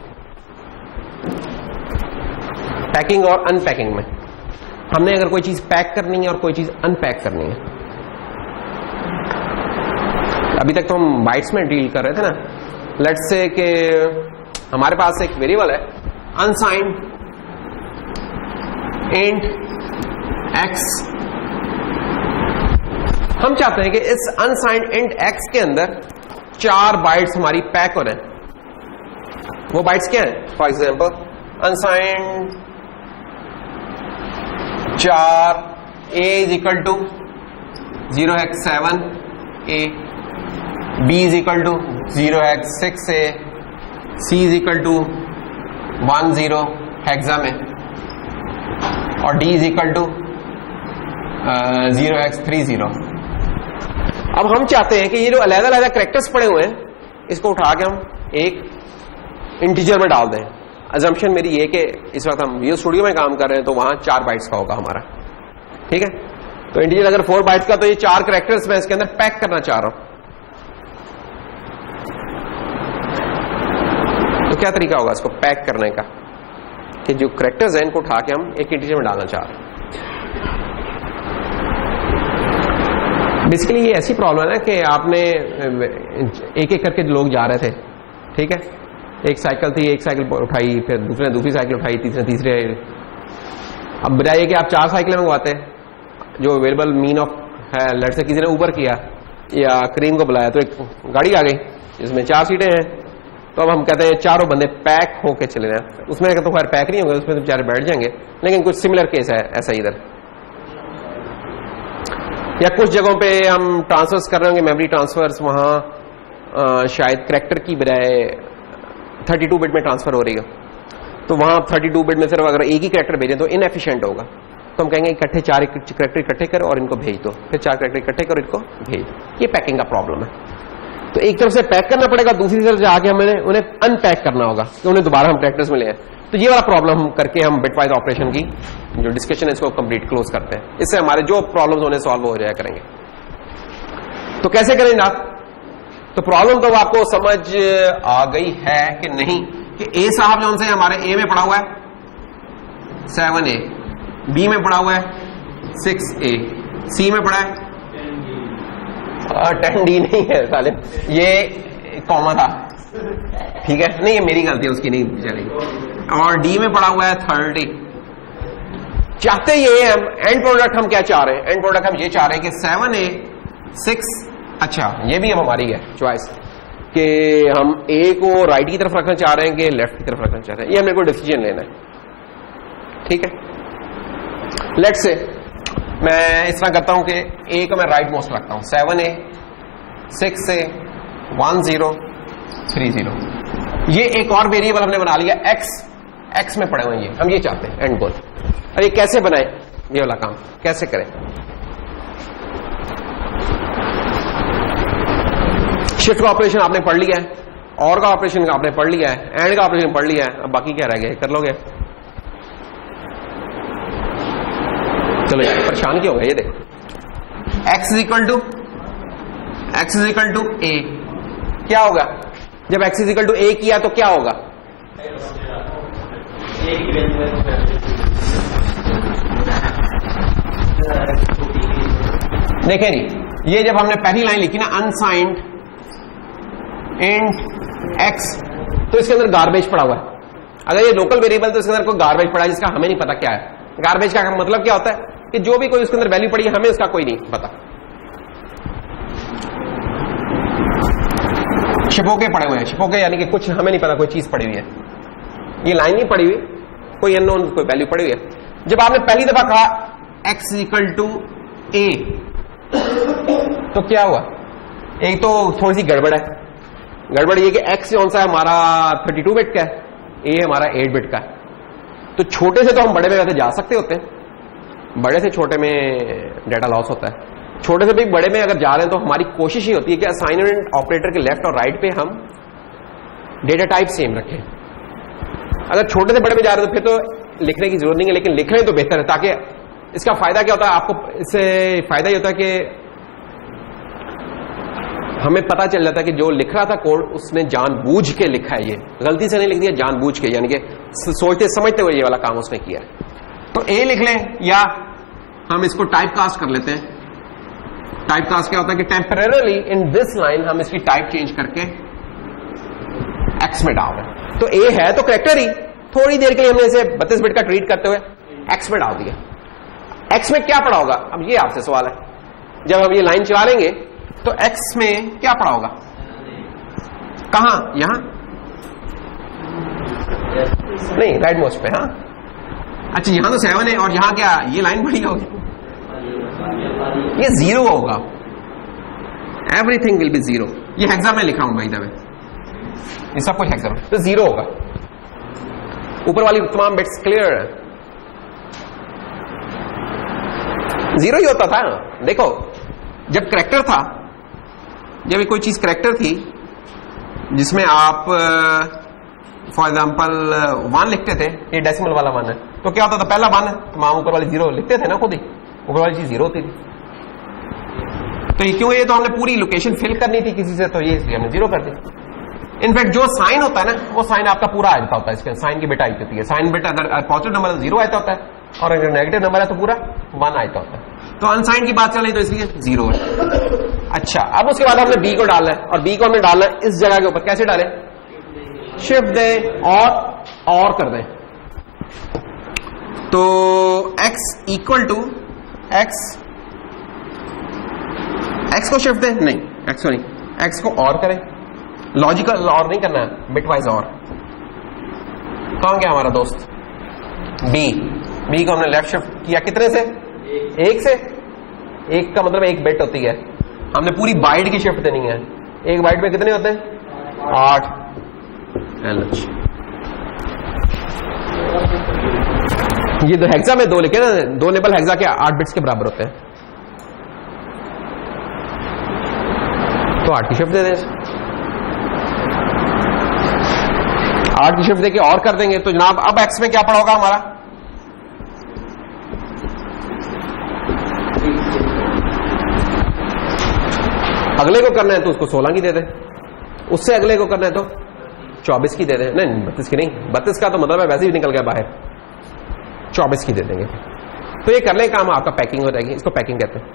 पैकिंग और अनपैकिंग में हमने अगर कोई चीज पैक करनी है और कोई चीज अनपैक करनी है, अभी तक तो हम बाइट्स में डील कर रहे थे ना। लेट्स से कि हमारे पास एक वेरिएबल है अनसाइंड इंट x, हम चाहते हैं कि इस अनसाइंड इंट x के अंदर 4 बाइट्स हमारी पैक हो रहे हैं। वो बाइट्स क्या है, for example unsigned 4 a is equal to 0 hex 7 a, b is equal to 0 hex 6 a, c is equal to 1 0 hexa में, और d is equal to 0 hex 3 0। अब हम चाहते हैं कि ये जो अलग अलग कैरेक्टर्स पड़े हुए हैं, इसको उठा के हम एक इंटीजर में डाल दें। अजम्पशन मेरी ये कि इस वक्त हम विजुअल स्टूडियो में काम कर रहे हैं तो वहां 4 बाइट्स का होगा हमारा, ठीक है। तो इंटीजर अगर 4 बाइट्स का, तो ये 4 कैरेक्टर्स मैं इसके अंदर पैक करना चाह रहा हूं। तो क्या तरीका होगा इसको पैक करने का, कि जो कैरेक्टर्स हैं इनको उठा के हम एक इंटीजर में डालना चाह रहे हैं। बेसिकली ये ऐसी प्रॉब्लम है ना कि आपने एक एक करके लोग जा रहे थे, ठीक है, एक साइकिल थी, एक साइकिल उठाई, फिर दूसरे ने दूसरी साइकिल उठाई, तीसरे। अब बजाय कि आप 4 साइकिलें मंगवाते हैं, जो अवेलेबल मीन ऑफ है, लेट से किसी ने ऊबर किया या करीम को बुलाया तो एक गाड़ी आ गई जिसमें 4 सीटें हैं, तो अब हम कहते हैं चारों बंदे पैक होके चले जाए, उसमें तो खैर पैक नहीं होंगे, उसमें तो बेचारे बैठ जाएंगे, लेकिन कुछ सिमिलर केस है ऐसा इधर। या कुछ जगहों पे हम ट्रांसफर्स कर रहे होंगे, मेमोरी ट्रांसफर्स, वहां शायद करैक्टर की बजाय 32 बिट में ट्रांसफर हो रही है, तो वहां 32 बिट में सिर्फ अगर एक ही करैक्टर भेजें तो इनएफिशिएंट होगा, तो हम कहेंगे इकट्ठे 4 करैक्टर इकट्ठे करो और इनको भेज दो, फिर 4 करैक्टर इकट्ठे करो, इनको भेज दो। ये पैकिंग का प्रॉब्लम है। तो एक तरफ से पैक करना पड़ेगा, दूसरी तरफ जाके हमें उन्हें अनपैक करना होगा कि उन्हें दोबारा हम करैक्टर्स मिले हैं। तो ये वाला प्रॉब्लम करके हम बिटवाइज ऑपरेशन की जो डिस्कशन है इसको कंप्लीट क्लोज करते हैं। इससे हमारे जो प्रॉब्लम्स होने सॉल्व हो जाया करेंगे। तो कैसे करेंगे आप? तो प्रॉब्लम तो आपको समझ आ गई है कि नहीं, कि ए साहब जो से हमारे ए में पड़ा हुआ है 7A, बी में पड़ा हुआ है 6A, सी में पड़ा है 10D नहीं है साले, ये कॉमा था, ठीक है, नहीं ये मेरी गलती है, उसकी नहीं चलेगी। और डी में पड़ा हुआ है 30। चाहते ये हम एंड प्रोडक्ट हम क्या चाह रहे हैं? एंड प्रोडक्ट हम ये चाह रहे हैं कि 7A 6, अच्छा ये भी हम हमारी है चॉइस कि हम ए को राइट की तरफ रखना चाह रहे हैं कि लेफ्ट की तरफ रखना चाह रहे हैं, ये हमें को डिसीजन लेना है, ठीक है। लेट्स से मैं इस तरह करता हूं कि ए को मैं राइट मोस्ट रखता हूं, 7A 6A 10 30। ये एक और वेरिएबल हमने बना लिया एक्स में पड़े हुए हैं, हम ये चाहते हैं एंड गोल। अब ये कैसे बनाए, ये वाला काम कैसे करें? शिफ्ट का ऑपरेशन आपने पढ़ लिया है, और का ऑपरेशन का आपने पढ़ लिया है, एंड का ऑपरेशन पढ़ लिया है, अब बाकी क्या रह गया, कर लोगे? चलो यार परेशान क्यों हो गए? ये देखो x is equal to a, क्या होगा जब x is equal to a किया तो क्या होगा? देखें जी, ये जब हमने पहली लाइन लिखी ना अनसाइंड इंट x, तो इसके अंदर गार्बेज पड़ा हुआ है। अगर ये लोकल वेरिएबल तो इसके अंदर कोई गार्बेज पड़ा है जिसका हमें नहीं पता क्या है। गार्बेज का मतलब क्या होता है कि जो भी कोई उसके अंदर वैल्यू पड़ी है हमें उसका कोई नहीं पता। छिपोके पड़े हुए हैं, छिपोके यानी कि कुछ हमें नहीं पता, कोई चीज पड़ी हुई है, ये लाइन नहीं पड़ी हुई, कोई अननोन कोई वैल्यू पड़ी हुई है। जब आपने पहली दफा कहा x इक्वल टू a, तो क्या हुआ? एक तो थोड़ी सी गड़बड़ है। गड़बड़ ये कि x कौन सा है हमारा 32 बिट का है, a हमारा 8 बिट का है। तो छोटे से तो हम बड़े में वैसे जा सकते होते हैं, बड़े से छोटे में डाटा लॉस होता है। छोटे से भी बड़े में अगर जा रहे हैं तो हमारी कोशिश ही होती है कि असाइनमेंट ऑपरेटर के लेफ्ट और राइट पे हम डेटा टाइप सेम रखें। अगर छोटे से बड़े में जा रहे हैं तो फिर तो लिखने की जरूरत नहीं है, लेकिन लिख रहे हैं तो बेहतर है, ताकि इसका फायदा क्या होता है आपको? इससे फायदा ये होता है कि हमें पता चल जाता है कि जो लिख रहा था कोड उसने जानबूझ के लिखा है, ये गलती से नहीं लिख दिया, जानबूझ के, यानी कि सोचते समझते हुए ये वाला काम उसने किया है। तो ए लिख लें या हम इसको टाइप कास्ट कर लेते हैं। टाइप कास्ट क्या होता है कि टेम्परेरली इन दिस लाइन हम इसकी टाइप चेंज करके एक्स में डाल दें। तो ए है तो कैरेक्टर ही, थोड़ी देर के लिए हमने इसे 32 बिट का ट्रीट करते हुए एक्स में डाल दिया। एक्स में क्या पड़ा होगा? अब ये आपसे सवाल है, जब हम ये लाइन चला लेंगे तो एक्स में क्या पड़ा होगा? कहां? यहां नहीं, राइट मोस्ट पे। हाँ अच्छा, यहां तो 7 है और यहां क्या ये लाइन बड़ी होगी? ये 0 होगा, एवरीथिंग विल बी 0। ये हेक्सा में लिख रहा हूं भाई दबे, ये सब कुछ हेक्सा में, तो 0 होगा। ऊपर वाली तमाम बिट्स क्लियर है, 0 ही होता था। देखो जब करैक्टर था, जब कोई चीज करैक्टर थी जिसमें आप फॉर एग्जाम्पल 1 लिखते थे, ये डेसिमल वाला 1 है, तो क्या होता था? पहला 1 है, तमाम ऊपर वाली 0 लिखते थे ना खुद ही, ऊपर वाली चीज 0 होती थी। तो ये क्यों? ये तो हमने पूरी लोकेशन फिल करनी थी किसी से, तो ये इसलिए हमने 0 कर दी। इनफैक्ट जो साइन होता है ना, वो साइन आपका पूरा आ जाता होता है, इसके साइन की बिट आई होती है। साइन बिट अगर पॉजिटिव नंबर है 0 आता होता है, और अगर नेगेटिव नंबर है तो पूरा 1 आता होता है। तो अनसाइन की बात चल रही तो इसलिए 0 है। अच्छा, अब उसके बाद हमने बी को डालना है, और बी को हमने डालना है इस जगह के ऊपर। कैसे डालें? शिफ्ट दें और कर दें। तो x इक्वल टू x को शिफ्ट दें, नहीं x को नहीं, x को और करें, लॉजिकल और नहीं करना है, बिटवाइज और। कौन गया हमारा दोस्त बी को हमने लेफ्ट शिफ्ट किया कितने से? एक से। एक का मतलब एक बिट होती है, हमने पूरी बाइट की शिफ्ट देनी है। एक बाइट में कितने होते हैं? 8 LH। ये दो हेक्सा में 2 लिखे ना, 2 लेबल हेक्सा के 8 बिट्स के बराबर होते हैं, तो 8 की शिफ्ट दे दें, 8 की शिफ्ट देके और कर देंगे। तो जनाब अब एक्स में क्या पड़ा होगा हमारा? अगले को करना है तो उसको 16 की दे दे, उससे अगले को करना है तो 24 की दे दे। नहीं 32 की नहीं, 32 का तो मतलब है वैसे ही निकल गया बाहर, 24 की दे देंगे। तो ये कर ले काम, आपका पैकिंग हो जाएगी, इसको पैकिंग कहते हैं।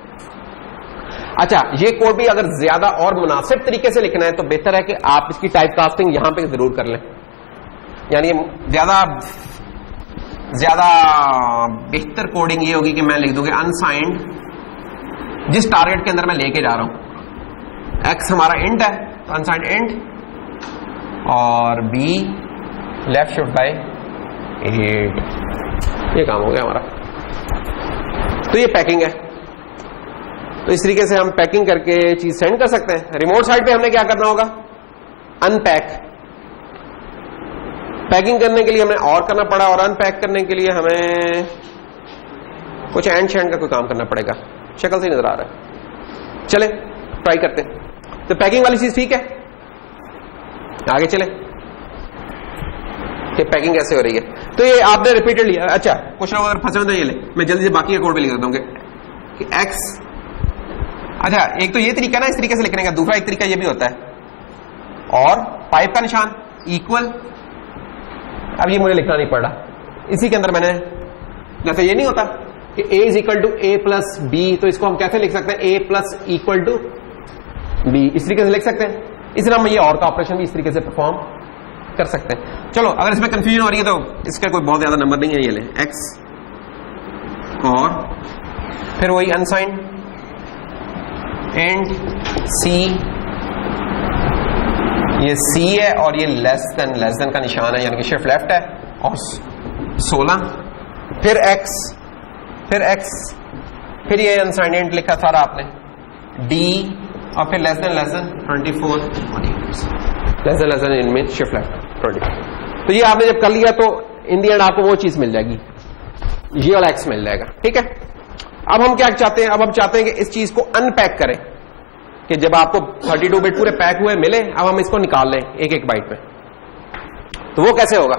अच्छा, ये कोड भी अगर ज्यादा और मुनासिब तरीके से लिखना है तो बेहतर है कि आप इसकी टाइप कास्टिंग यहां पे जरूर कर लें। यानी ज्यादा बेहतर कोडिंग ये होगी कि मैं लिख दूंगा अनसाइंड, जिस टारगेट के अंदर मैं लेके जा रहा हूं। एक्स हमारा इंट है तो अनसाइंड इंट, और बी लेफ्ट शिफ्ट बाय 8। ये काम हो गया हमारा। तो ये पैकिंग है। तो इस तरीके से हम पैकिंग करके चीज सेंड कर सकते हैं। रिमोट साइड पे हमने क्या करना होगा? अनपैक। पैकिंग करने के लिए हमें और करना पड़ा, और अनपैक करने के लिए हमें कुछ एंड शैंड का कोई काम करना पड़ेगा। शक्ल से नजर आ रहा है, चले ट्राई करते हैं। तो पैकिंग वाली चीज ठीक है, आगे चले कि पैकिंग कैसे हो रही है। तो ये आपने रिपीटेड लिया। अच्छा, कुछ लोग अगर फंसे हो तो ये ले, मैं जल्दी से बाकी का कोड भी लिख देता हूँ कि एक्स। अच्छा, एक तो ये तरीका ना इस तरीके से लिखने का, दूसरा एक तरीका ये भी होता है, और पाइप का निशान इक्वल। अब ये मुझे लिखना नहीं पड़ रहा, इसी के अंदर मैंने, जैसे ये नहीं होता कि a is equal to a plus b, तो इसको हम कैसे लिख सकते हैं? a plus equal to b, इस तरीके से लिख सकते हैं। इस तरह हम ये और का ऑपरेशन भी इस तरीके से परफॉर्म कर सकते हैं। चलो, अगर इसमें कंफ्यूजन हो रही है तो इसका कोई बहुत ज्यादा नंबर नहीं है, ये ले एक्स, और फिर वही अनसाइंड एंड सी, ये सी है और ये लेस देन का निशान है, यानी कि शिफ्ट लेफ्ट है, और 16, फिर एक्स, फिर ये अनसाइंड एंड लिखा सारा आपने, डी, और फिर लेस देन 24, लेस देन इनमें शिफ्ट लेफ्ट 24। तो ये आपने जब कर लिया तो इन दी एंड आपको वो चीज मिल जाएगी, ये वाला एक्स मिल जाएगा। ठीक है, अब हम क्या चाहते हैं? अब हम चाहते हैं कि इस चीज को अनपैक करें, कि जब आपको 32 बिट पूरे पैक हुए मिले, अब हम इसको निकाल लें एक एक बाइट में। तो वो कैसे होगा?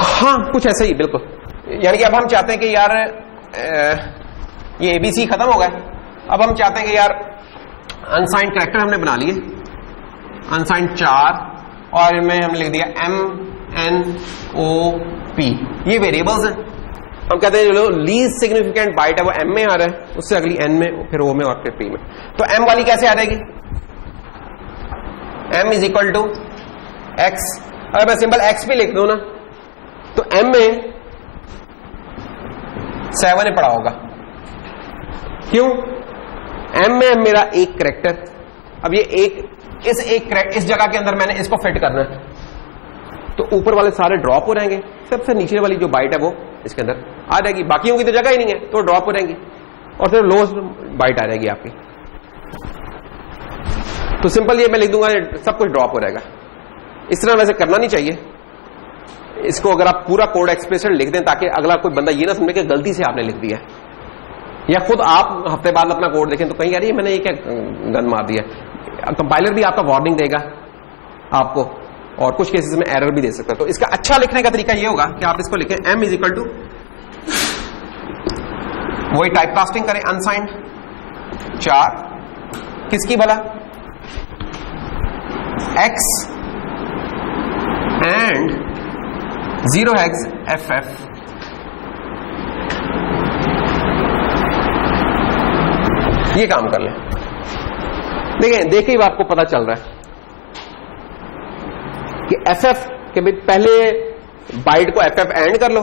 हाँ, कुछ ऐसे ही बिल्कुल। यानी कि अब हम चाहते हैं कि यार ये एबीसी खत्म हो गया, अब हम चाहते हैं कि यार अनसाइंड कैरेक्टर हमने बना लिए, अनसाइंड 4, और इनमें हमने लिख दिया MNOP। ये वेरिएबल्स हैं। हम कहते हैं जो लीस्ट सिग्निफिकेंट बाइट है वो M में आ रहा है, उससे अगली N में, फिर O में, और फिर P में। तो M वाली कैसे आ जाएगी? M is equal to x. अगर मैं सिंपल एक्स भी लिख दूं ना, तो M में 7 ही पड़ा होगा। क्यों? M में मेरा एक कैरेक्टर, अब ये इस जगह के अंदर मैंने इसको फिट करना है, तो ऊपर वाले सारे ड्रॉप हो जाएंगे, सबसे नीचे वाली जो बाइट है वो इसके अंदर आ जाएगी, बाकियों की तो जगह ही नहीं है तो ड्रॉप हो जाएंगी, और सिर्फ लोएस्ट बाइट आ जाएगी आपकी। तो सिंपल ये मैं लिख दूंगा, सब कुछ ड्रॉप हो जाएगा। इस तरह वैसे करना नहीं चाहिए इसको। अगर आप पूरा कोड एक्सप्रेशन लिख दें ताकि अगला कोई बंदा ये ना समझे कि गलती से आपने लिख दिया, या खुद आप हफ्ते बाद अपना कोड देखें तो कहीं यार ये मैंने ये क्या गन मार दिया। कंपाइलर भी आपका वार्निंग देगा आपको, और कुछ केसेस में एरर भी दे सकता है। तो इसका अच्छा लिखने का तरीका ये होगा कि आप इसको लिखें M इज इक्वल टू, वही टाइप कास्टिंग करें, अनसाइंड 4 किसकी भला? X and 0 hex FF। ये काम कर लें, देखिए आपको पता चल रहा है कि FF के पहले बाइट को FF एंड कर लो,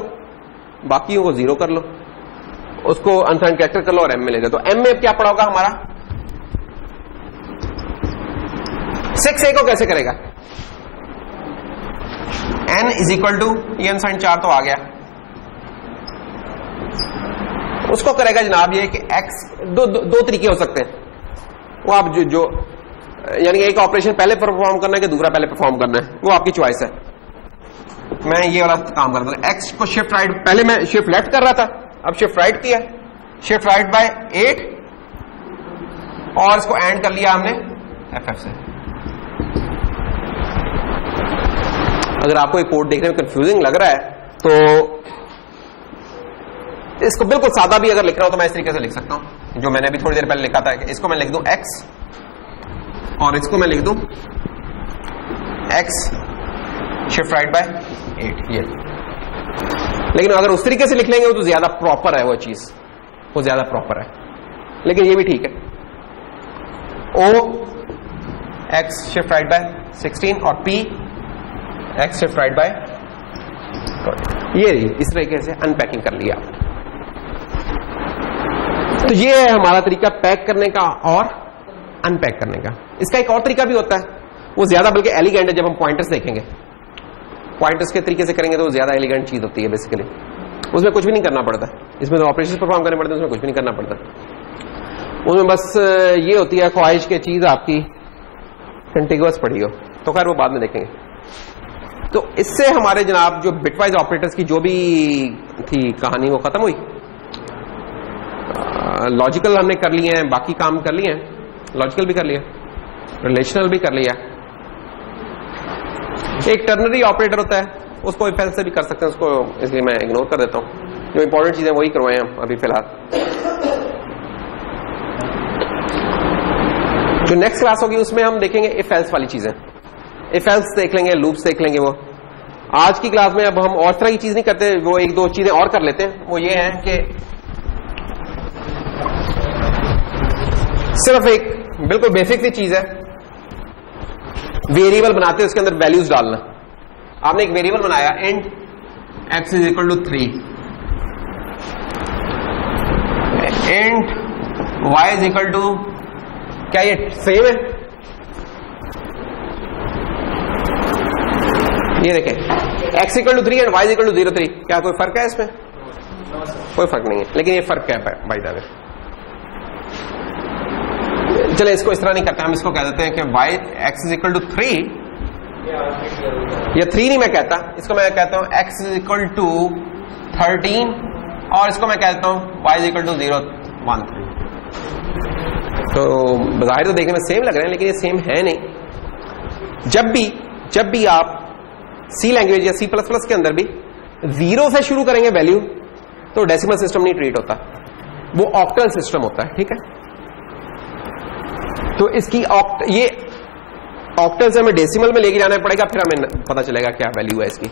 बाकियों को 0 कर लो, उसको अनसाइंड कैरेक्टर कर लो और एम में ले दो। तो एम में क्या पड़ा होगा हमारा 6a को कैसे करेगा, n इज इक्वल टू ये अनसाइंड 4 तो आ गया, उसको करेगा जनाब ये कि x दो तरीके हो सकते हैं, वो आप जो यानी एक ऑपरेशन पहले परफॉर्म करना है कि दूसरा पहले परफॉर्म करना है, वो आपकी चॉइस है। मैं ये वाला काम कर रहा था, x को शिफ्ट राइट, पहले मैं शिफ्ट लेफ्ट कर रहा था, अब शिफ्ट राइट किया, शिफ्ट राइट बाय 8 और इसको एंड कर लिया हमने ff से। अगर आपको एक कोड देखने में कंफ्यूजिंग लग रहा है तो इसको बिल्कुल सादा भी अगर लिख रहा हूं तो मैं इस तरीके से लिख सकता हूं, जो मैंने अभी थोड़ी देर पहले लिखा था। इसको मैं लिख दूं x और इसको मैं लिख दूं x शिफ्ट राइट बाय 8 ये। लेकिन अगर उस तरीके से लिख लेंगे तो ज्यादा प्रॉपर है, वो चीज वो ज्यादा प्रॉपर है, लेकिन ये भी ठीक है। o x shift right by 16 और p x shift right by, ये इस तरीके से अनपैकिंग कर लिया। तो ये है हमारा तरीका पैक करने का और अनपैक करने का। इसका एक और तरीका भी होता है, वो ज्यादा बल्कि एलिगेंट है। जब हम पॉइंटर्स देखेंगे, पॉइंटर्स के तरीके से करेंगे तो वो ज्यादा एलिगेंट चीज होती है। बेसिकली उसमें कुछ भी नहीं करना पड़ता, इसमें तो ऑपरेशन परफॉर्म करने पड़ते हैं, उसमें कुछ भी नहीं करना पड़ता। उसमें बस ये होती है ख्वाहिश की चीज आपकी कंटिगुअस पड़ी हो, तो खैर वो बाद में देखेंगे। तो इससे हमारे जनाब जो बिटवाइज ऑपरेटर्स की जो भी थी कहानी वो खत्म हुई। लॉजिकल हमने कर लिए हैं, बाकी काम कर लिए हैं, लॉजिकल भी कर लिया, रिलेशनल भी कर लिया। एक टर्नरी ऑपरेटर होता है, उसको इफ एल्स से भी कर सकते हैं, उसको इसलिए मैं इग्नोर कर देता हूं। जो इंपॉर्टेंट चीजें वही करवाए हम अभी फिलहाल। जो नेक्स्ट क्लास होगी उसमें हम देखेंगे इफ एल्स वाली चीजें, इफ एल्स देख लेंगे, लूप्स देख लेंगे। वो आज की क्लास में अब हम और तरह की चीज नहीं करते, वो एक दो चीजें और कर लेते हैं। वो ये है कि सिर्फ एक बिल्कुल बेसिक सी चीज है, वेरिएबल बनाते हैं, उसके अंदर वैल्यूज डालना। आपने एक वेरिएबल बनाया int x is equal to 3, int y is equal to, क्या ये सेम है? ये देखें x equal to 3 and y equal to 0.3, क्या कोई फर्क है इसमें? कोई फर्क नहीं है, लेकिन ये फर्क है बाय द वे। चले इसको इस तरह नहीं करते, हम इसको कह देते हैं कि y x is equal to 3, या 3 नहीं मैं कहता, इसको मैं कहता हूं x इज इक्वल टू 13 और इसको मैं कहता हूं y इज इक्वल टू 0.13। तो बाहर तो देखने में सेम लग रहे हैं, लेकिन ये सेम है नहीं। जब भी आप सी लैंग्वेज या C++ के अंदर भी 0 से शुरू करेंगे वैल्यू, तो डेसिमल सिस्टम नहीं ट्रीट होता, वो ऑक्टल सिस्टम होता है। ठीक है, तो इसकी ये ऑक्टल से हमें डेसिमल में लेके जाना पड़ेगा, फिर हमें पता चलेगा क्या वैल्यू है इसकी।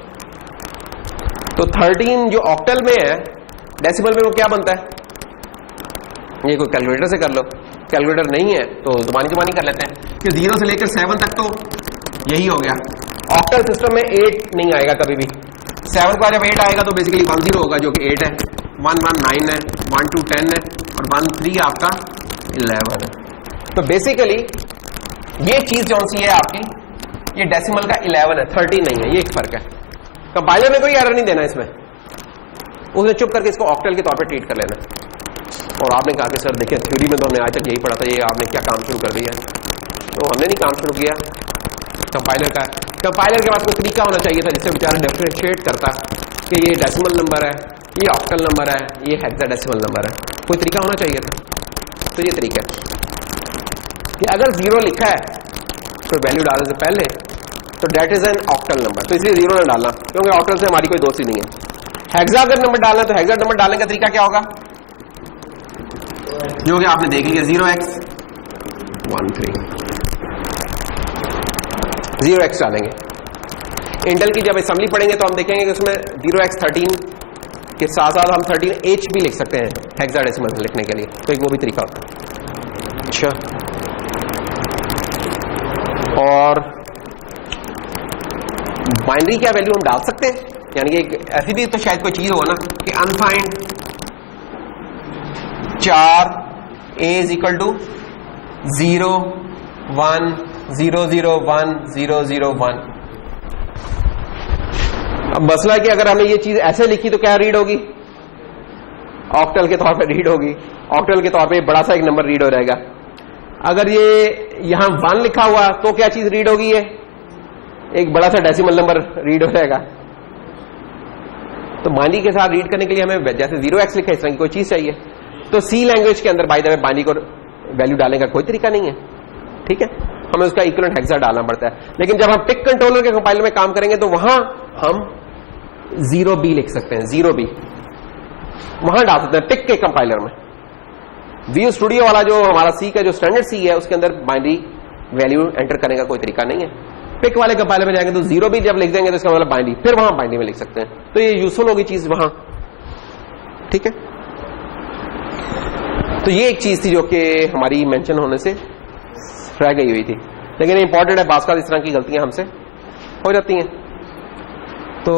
तो 13 जो ऑक्टल में है, डेसिमल में वो क्या बनता है? ये कोई कैलकुलेटर से कर लो, कैलकुलेटर नहीं है तो जुबानी कर लेते हैं कि 0 से लेकर 7 तक तो यही हो गया। ऑक्टल सिस्टम में 8 नहीं आएगा कभी भी। 7 का जब 8 आएगा तो बेसिकली 10 होगा, जो कि 8 है, 1 1 9 है, 1 2 10 है और 1 3 आपका 11 है। तो बेसिकली ये चीज कौन सी है आपकी, ये डेसिमल का 11 है, 13 नहीं है, ये एक फर्क है। कंपाइलर ने कोई एरर नहीं देना इसमें, उसने चुप करके इसको ऑक्टल के तौर पे ट्रीट कर लेना। और आपने कहा कि सर देखिए थ्योरी में तो हमने आज तक यही पढ़ा था, ये आपने क्या काम शुरू कर दिया? तो हमने नहीं काम शुरू किया, कंपाइलर का। कंपाइलर के पास कोई तरीका होना चाहिए था जिससे बेचारा डिफरेंशिएट करता कि ये डेसिमल नंबर है, ये ऑक्टल नंबर है, ये हेक्साडेसिमल नंबर है। कोई तरीका होना चाहिए था। तो ये तरीका है कि अगर 0 लिखा है तो वैल्यू डालने से पहले तो that is an octal number, तो इसलिए 0 न डालना, क्योंकि ऑक्टल से हमारी कोई दोस्ती नहीं है। हेक्सा अगर नंबर डालना है तो हेक्सा नंबर डालने का तरीका क्या होगा, जो कि आपने देख लिया, 0x13, 0x डालेंगे। इंटेल की जब असेंबली पढ़ेंगे तो हम देखेंगे कि उसमें 0x13 के साथ साथ हम 13H भी लिख सकते हैं हेक्साडेसिमल लिखने के लिए, तो एक वो भी तरीका होता है। अच्छा, और बाइनरी क्या वैल्यू हम डाल सकते हैं, यानी कि ऐसी भी तो शायद कोई चीज होगा ना कि अनफाइंड 4 A इज इक्वल टू 0 1 0 0 1 0 0 1। अब मसला है कि अगर हमने ये चीज ऐसे लिखी तो क्या रीड होगी, ऑक्टल के तौर पे रीड होगी, ऑक्टल के तौर पे बड़ा सा एक नंबर रीड हो जाएगा। अगर ये यहां 1 लिखा हुआ तो क्या चीज रीड होगी, ये एक बड़ा सा डेसिमल नंबर रीड हो जाएगा। तो बाइनरी के साथ रीड करने के लिए हमें जैसे 0x लिखा है इस तरह की कोई चीज चाहिए। तो सी लैंग्वेज के अंदर बाय द वे बाइनरी को वैल्यू डालने का कोई तरीका नहीं है, ठीक है, हमें उसका इक्विवेलेंट हेक्सा डालना पड़ता है। लेकिन जब हम पिक कंट्रोलर के कंपाइलर में काम करेंगे तो वहां हम 0b लिख सकते हैं, 0b वहां डाल सकते हैं पिक के कंपाइलर में। व्यू स्टूडियो वाला जो हमारा सी का जो स्टैंडर्ड सी है उसके अंदर बाइनरी वैल्यू एंटर करने का कोई तरीका नहीं है। पिक वाले कंपाइलर में जाएंगे तो 0b जब लिख देंगे तो इसका मतलब बाइनरी, फिर वहां बाइनरी में लिख सकते हैं। तो ये यूजफुल होगी चीज वहां, ठीक है। तो ये एक चीज थी जो कि हमारी मेंशन होने से रह गई हुई थी, लेकिन इंपॉर्टेंट है, बात इस तरह की गलतियां हमसे हो जाती हैं। तो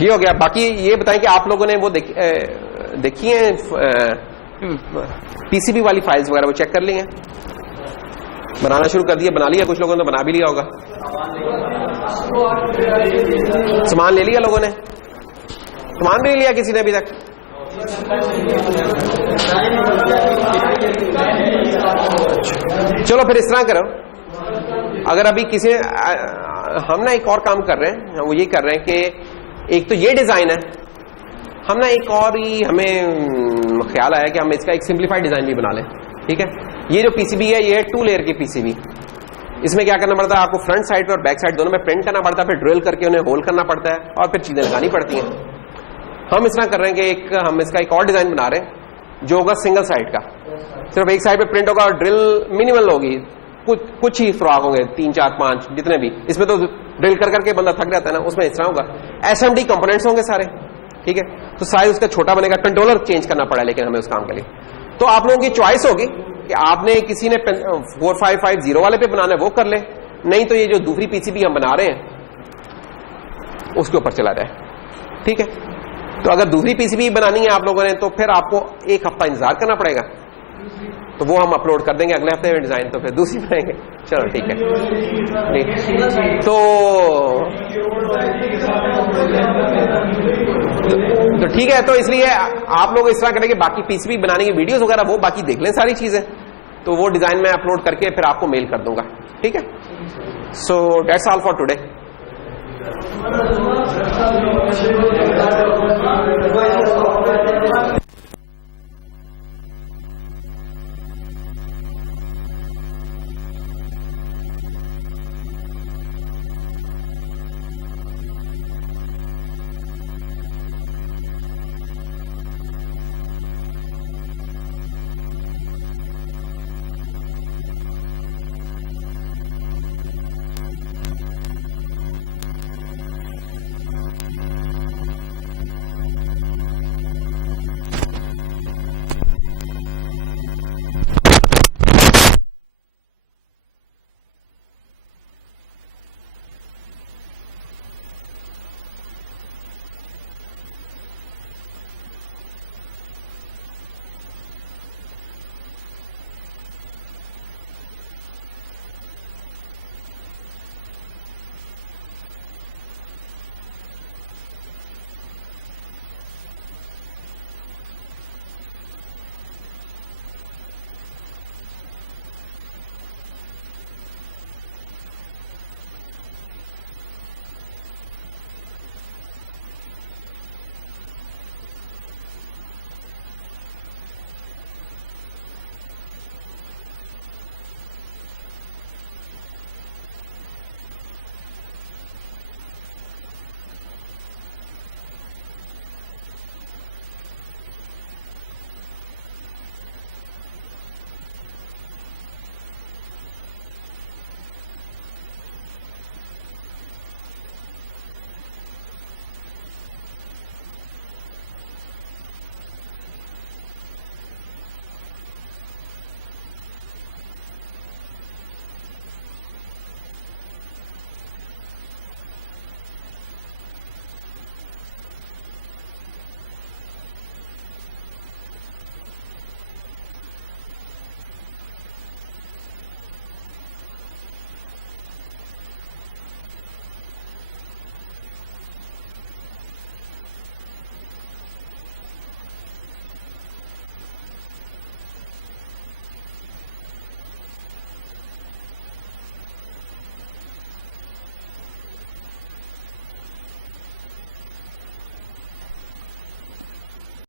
ये हो गया। बाकी ये बताएं कि आप लोगों ने वो देखी है पीसीबी वाली फाइल्स वगैरह, वो चेक कर ली हैं, बनाना शुरू कर दिया, बना लिया, कुछ लोगों ने बना भी लिया होगा, सामान ले लिया लोगों ने, सामान भी नहीं लिया किसी ने अभी तक। चलो फिर इस तरह करो, अगर अभी किसी हम ना एक और काम कर रहे हैं, वो ये कर रहे हैं कि एक तो ये डिजाइन है, हम ना एक और ही हमें ख्याल आया कि हम इसका एक सिंप्लीफाइड डिजाइन भी बना लें, ठीक है। ये जो पीसीबी है ये है 2 लेयर की पीसीबी। इसमें क्या करना पड़ता है आपको, फ्रंट साइड और बैक साइड दोनों में प्रिंट करना पड़ता है, फिर ड्रिल करके उन्हें होल करना पड़ता है और फिर चीजें लगानी पड़ती हैं। हम इस तरह कर रहे हैं कि हम इसका एक और डिजाइन बना रहे हैं जो होगा सिंगल साइड का, सिर्फ एक साइड पे प्रिंट होगा और ड्रिल मिनिमल होगी, कुछ ही सुराख होंगे, 3 4 5 जितने भी, इसमें तो ड्रिल कर करके बंदा थक जाता है ना, उसमें इस तरह होगा। एसएमडी कंपोनेंट्स होंगे सारे, ठीक है। तो साइज उसका छोटा बनेगा, कंट्रोलर चेंज करना पड़ा लेकिन हमें उस काम के लिए। तो आप लोगों की चॉइस होगी कि आपने किसी ने 4550 वाले पे बनाना है वो कर ले, नहीं तो ये जो दूसरी पीसीबी हम बना रहे हैं उसके ऊपर चला जाए, ठीक है। तो अगर दूसरी पीसीबी बनानी है आप लोगों ने तो फिर आपको 1 हफ्ता इंतजार करना पड़ेगा, तो वो हम अपलोड कर देंगे अगले हफ्ते में डिजाइन, तो फिर दूसरी बनाएंगे। चलो ठीक है, तो ठीक है। तो इसलिए आप लोग इस तरह करेंगे, बाकी पीसीबी बनाने की वीडियोस वगैरह वो बाकी देख लें सारी चीजें, तो वो डिजाइन मैं अपलोड करके फिर आपको मेल कर दूंगा, ठीक है। So that's all for today.